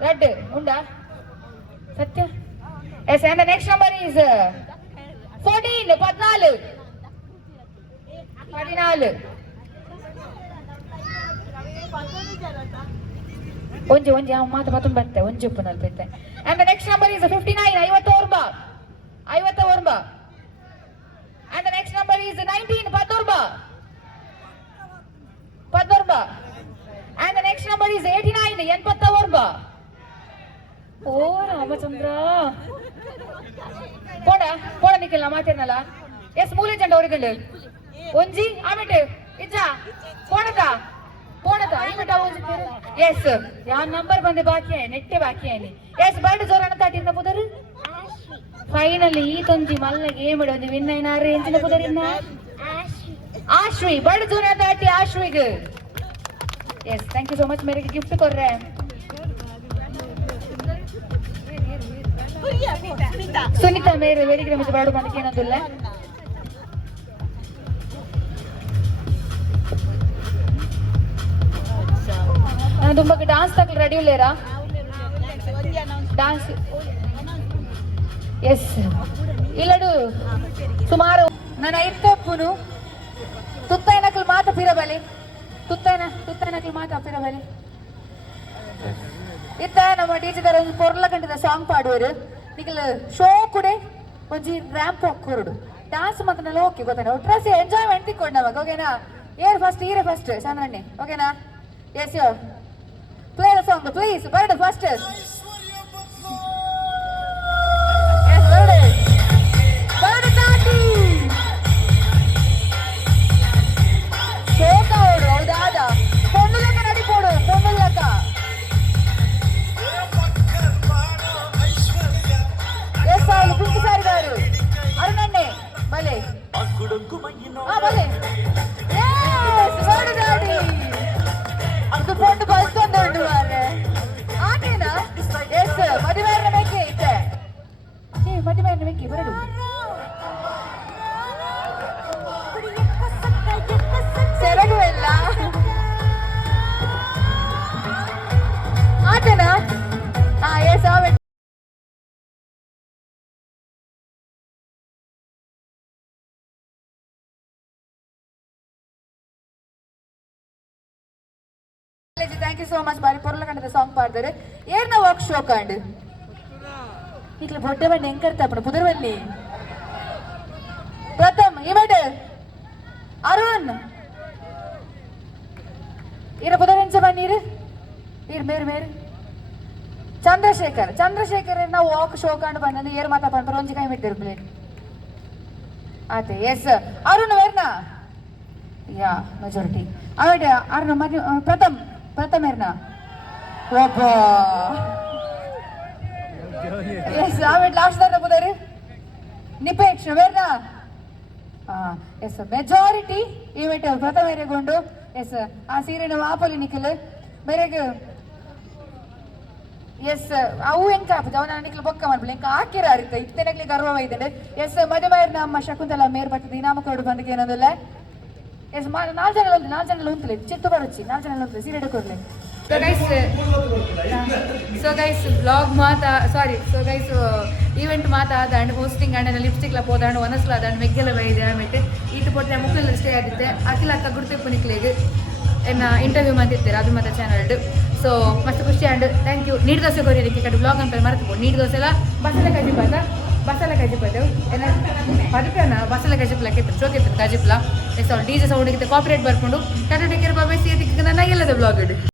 ರಡ್ಡು ಉಂಡಾ ಸತ್ಯ yes and the next number is 14 ಒಂಜಿ ಮಾತು ಮತ್ತೊಂದು ಬರ್ತೇ ಒಂಜಿ ಉಪ್ಪುನಲ್ಲಿ ಬರ್ತೇ and the next number is 59 51 and the next number is 19 14 and the next number is 89 81 ಓ ರಾಮಚಂದ್ರ ಪೋಡ ನಿಖಿಲ್ ನಾ ಮಾತೇನಲ್ಲ ಎಸ್ ಮೂಲೆ ಜಂಡ ಅವ್ರಿಗೆ ಒಂಜಿ ಆಮೇಲೆ ಇಜ್ಜ ಪೋಣದ ಈಮಿಟ ಒಂಜಿ ಎಸ್ ಯಾವ ನಂಬರ್ ಬಂದೆ ಬಾಕಿ ನೆಟ್ಟೆ ಬಾಕಿ ಎಸ್ ಬರ್ಡ್ ಜೋರನ ತಾಟಿನ ಪುದರ್ ಫೈನಲಿ ಈ ತೊಂಜಿ ಮಲ್ಲಗೆ ಏಮಿಡ ಒಂದು ವಿನ್ ಐನ ರೇಂಜಿನ ಪುದರಿನ ಆಶ್ವಿ ಬರ್ಡ್ ಜೋರ ತಾಟಿ ಆಶ್ವಿಗ್ yes thank you so much ಮೇರೆಗೆ ಗಿಫ್ಟ್ ಕೊರ್ರೆ ಸುನೀತಾ ಮೇರೆ ವೇದಿಕೆ ಮೇಲೆ ಬಾಡು ಬಂದಕ್ಕೆ ಏನಂದಿಲ್ಲ ನಾನು ತುಂಬಾ ಡಾನ್ಸ್ ತಕ್ಕಲು ರೆಡಿ ಉಳ್ಳೇರಾ ಡಾನ್ಸ್ ಎಸ್ ಇಲ್ಲಡು ಸುಮಾರು ನನ್ನ ಇತ್ತಪ್ಪುನು ತುತ್ತೈನಕಲ್ ಮಾತ ಪಿರಬಲಿ ತುತ್ತೈನಕಲ್ ಮಾತ ಪಿರಬಲಿ ಇತ್ತ ನಮ್ಮ ಟೀಚರ್ ಪೊರ್ಲ ಕಂಡಿದ ಸಾಂಗ್ ಪಾಡುವರು ನಿಖಲ್ ಶೋ ಕೂಡ ಒಂಜಿ ರ್ಯಾಂಪ್ ಹಾಕೋರು ಡ್ಯಾನ್ಸ್ ಮಾತ್ರ ಓಕೆ ಗೊತ್ತಾನ ಒಟ್ರಾಸಿ ಎಂಜಾಯ್ಮೆಂಟ್ ತಿಕ್ಕೊಂಡವಾಗ ಓಕೆನಾ ಏರ್ ಫಸ್ಟ್ ಈರೆ ಫಸ್ಟ್ ಚಂದ್ರಣ್ಣೆ ಓಕೆನಾ yes yo play the song please bird first yes bird ತಾಟಿ ಶೋಕ ಓಡು ಹೌದಾದ పొన్నులక నడిపోడు పొన్నులక ఎస్ అవును పింకిసారి గారు అరుణన్నే భలే భలే ఎస్ వర్డ్ డాడీ ಅದು పొండు బస్తుందండి వారే ఆకేనా ఎస్ మదివేరన మెక్కి ఇచ్చే మదివేరన మెక్కి బరడు సెరగు వెళ్ళ ಆತನಾ ಎಸ್ ಆವೆ ಥ್ಯಾಂಕ್ ಯು ಸೋ ಮಚ್ ಬಾರಿ ಪೊರ್ಲ ಕಂಡದ ಸಾಂಗ್ ಪಾಡ್ತಾರೆ ಏರ್ನ ವರ್ಕ್ ಶೋ ಕಾಂಡ್ ಇಟ್ಲ ಬೊಡ್ಡೆ ಬಂಡಿ ಹೆಂಗ್ ಕರ್ತಾಪಣ ಪುದರ್ವಲ್ಲಿ ಪ್ರಥಮ್ ಇಮಡ್ ಅರುಣ್ ಇರ ಪುದರೆಂಚ ಬನ್ನೀರು ಇರ್ ಮೇರು ಚಂದ್ರಶೇಖರ್ ನಾವು ವಾಕ್ ಶೋ ಕಾಂಡ್ ಬಂದ ಏರ್ ಮಾತಾ ಪಂಪರ ಒಂಜಿ ಕೈ ಮಿಟ್ಟಿರು ಪ್ಲೇಟ್ ಆತೆ ಎಸ್ ಅರುಣ್ ವೇರ್ನ ಯಾ ಮೆಜಾರಿಟಿ ಆಮೇಲೆ ಅರುಣ್ ಮಧ್ಯ ಪ್ರಥಮ್ ಏರ್ನ ಒಬ್ಬ ಎಸ್ ಆಮೇಲೆ ಲಾಸ್ಟ್ ದಾರ ಬುದಾರಿ ನಿಪೇಕ್ಷ ವೇರ್ನ ಎಸ್ ಮೆಜಾರಿಟಿ ಇವೆಂಟ್ ಪ್ರಥಮ ಏರೆಗೊಂಡು ಎಸ್ ಆ ಸೀರೆನ ವಾಪಲಿ ನಿಖಿಲ್ ಮೇರೆಗೆ ಎಸ್ ಅವು ಹೆಂಗ್ ಕಾಪು ಅವನ ನಿಖಿಲ್ ಬೊಕ್ಕ ಮಾಡ್ಬಿಡಿ ಹೆಂಗ ಹಾಕಿರಾರಿತ ಇತ್ತೇನಕ್ಲಿ ಗರ್ವ ಇದ್ದೆ ಎಸ್ ಮದುವೆಯರ್ನ ಅಮ್ಮ ಶಕುಂತಲ ಮೇರ್ ಬರ್ತದೆ ನಾಮಕರಡು ಬಂದಕ್ಕೆ ಏನೋದಿಲ್ಲ ಎಸ್ 4 ಜನ ಉಂತಲೆ ಚಿತ್ತು ಬರಚ್ಚಿ 4 ಜನ ಉಂತಲೆ ಸೀರೆ ಕೊಡ್ಲಿ ಸೊ ಗೈಸ್ ಬ್ಲಾಗ್ ಈವೆಂಟ್ ಮಾತಾದಂಡು ಹೋಸ್ಟಿಂಗ್ ಅಂಡ್ ಲಿಪ್ಸ್ಟಿಕ್ ಲ ಪೋದಾಂಡು ಒನಸ್ಲಾದಂಡು ಮೆಗ್ಗೆಲ್ಲ ಬೈದೆ ಆಮೇಲೆ ಈಟು ಪೊಟ್ಟೆ ಮುಕ್ಕಲೆಲ್ಲ ಸ್ಟೇ ಆಗಿದ್ದೆ ಅಖಿಲ ಅಕ್ಕ ಗುರುತಿಪ್ಪು ನಿಕ್ಲೆಗೆ ಎನ್ನ ಇಂಟರ್ವ್ಯೂ ಮಾಡ್ತಿರ್ತಾರೆ ಅದು ಮತ್ತೆ ಚಾನಲ್ ಸೊ ಮಸ್ತ್ ಖುಷಿ ಆ್ಯಂಡ್ ಥ್ಯಾಂಕ್ ಯು ನೀರು ದೋಸೆ ಕೊರಿಯೋದಕ್ಕೆ ಕಡೆ ಬ್ಲಾಗ್ ಅಂತ ಮರೆತು ನೀರು ದೋಸೆ ಎಲ್ಲ ಬಸಳೆ ಕಾಜಿಪ್ಪತ್ತು ಏನ ಅದಕ್ಕೆ ಬಸಳೆ ಕಾಜಿಪ್ಲ ಕೆತ್ತರು ಚೋಕೆತ್ತರು ಕಾಜಿಪ್ಲ ಎಸ್ ಡಿ ಜೆ ಸೌಂಡಿಗೆ ಕಾಪರೇಟ್ ಬರ್ಕೊಂಡು ಟಾಟಾ ಟೇಕ್ ಕೇರ್ ಬಾಬೆ ಸಿ ಅದಕ್ಕೆ ನನ್ನ ಎಲ್ಲದ ಬ್ಲಾಗ್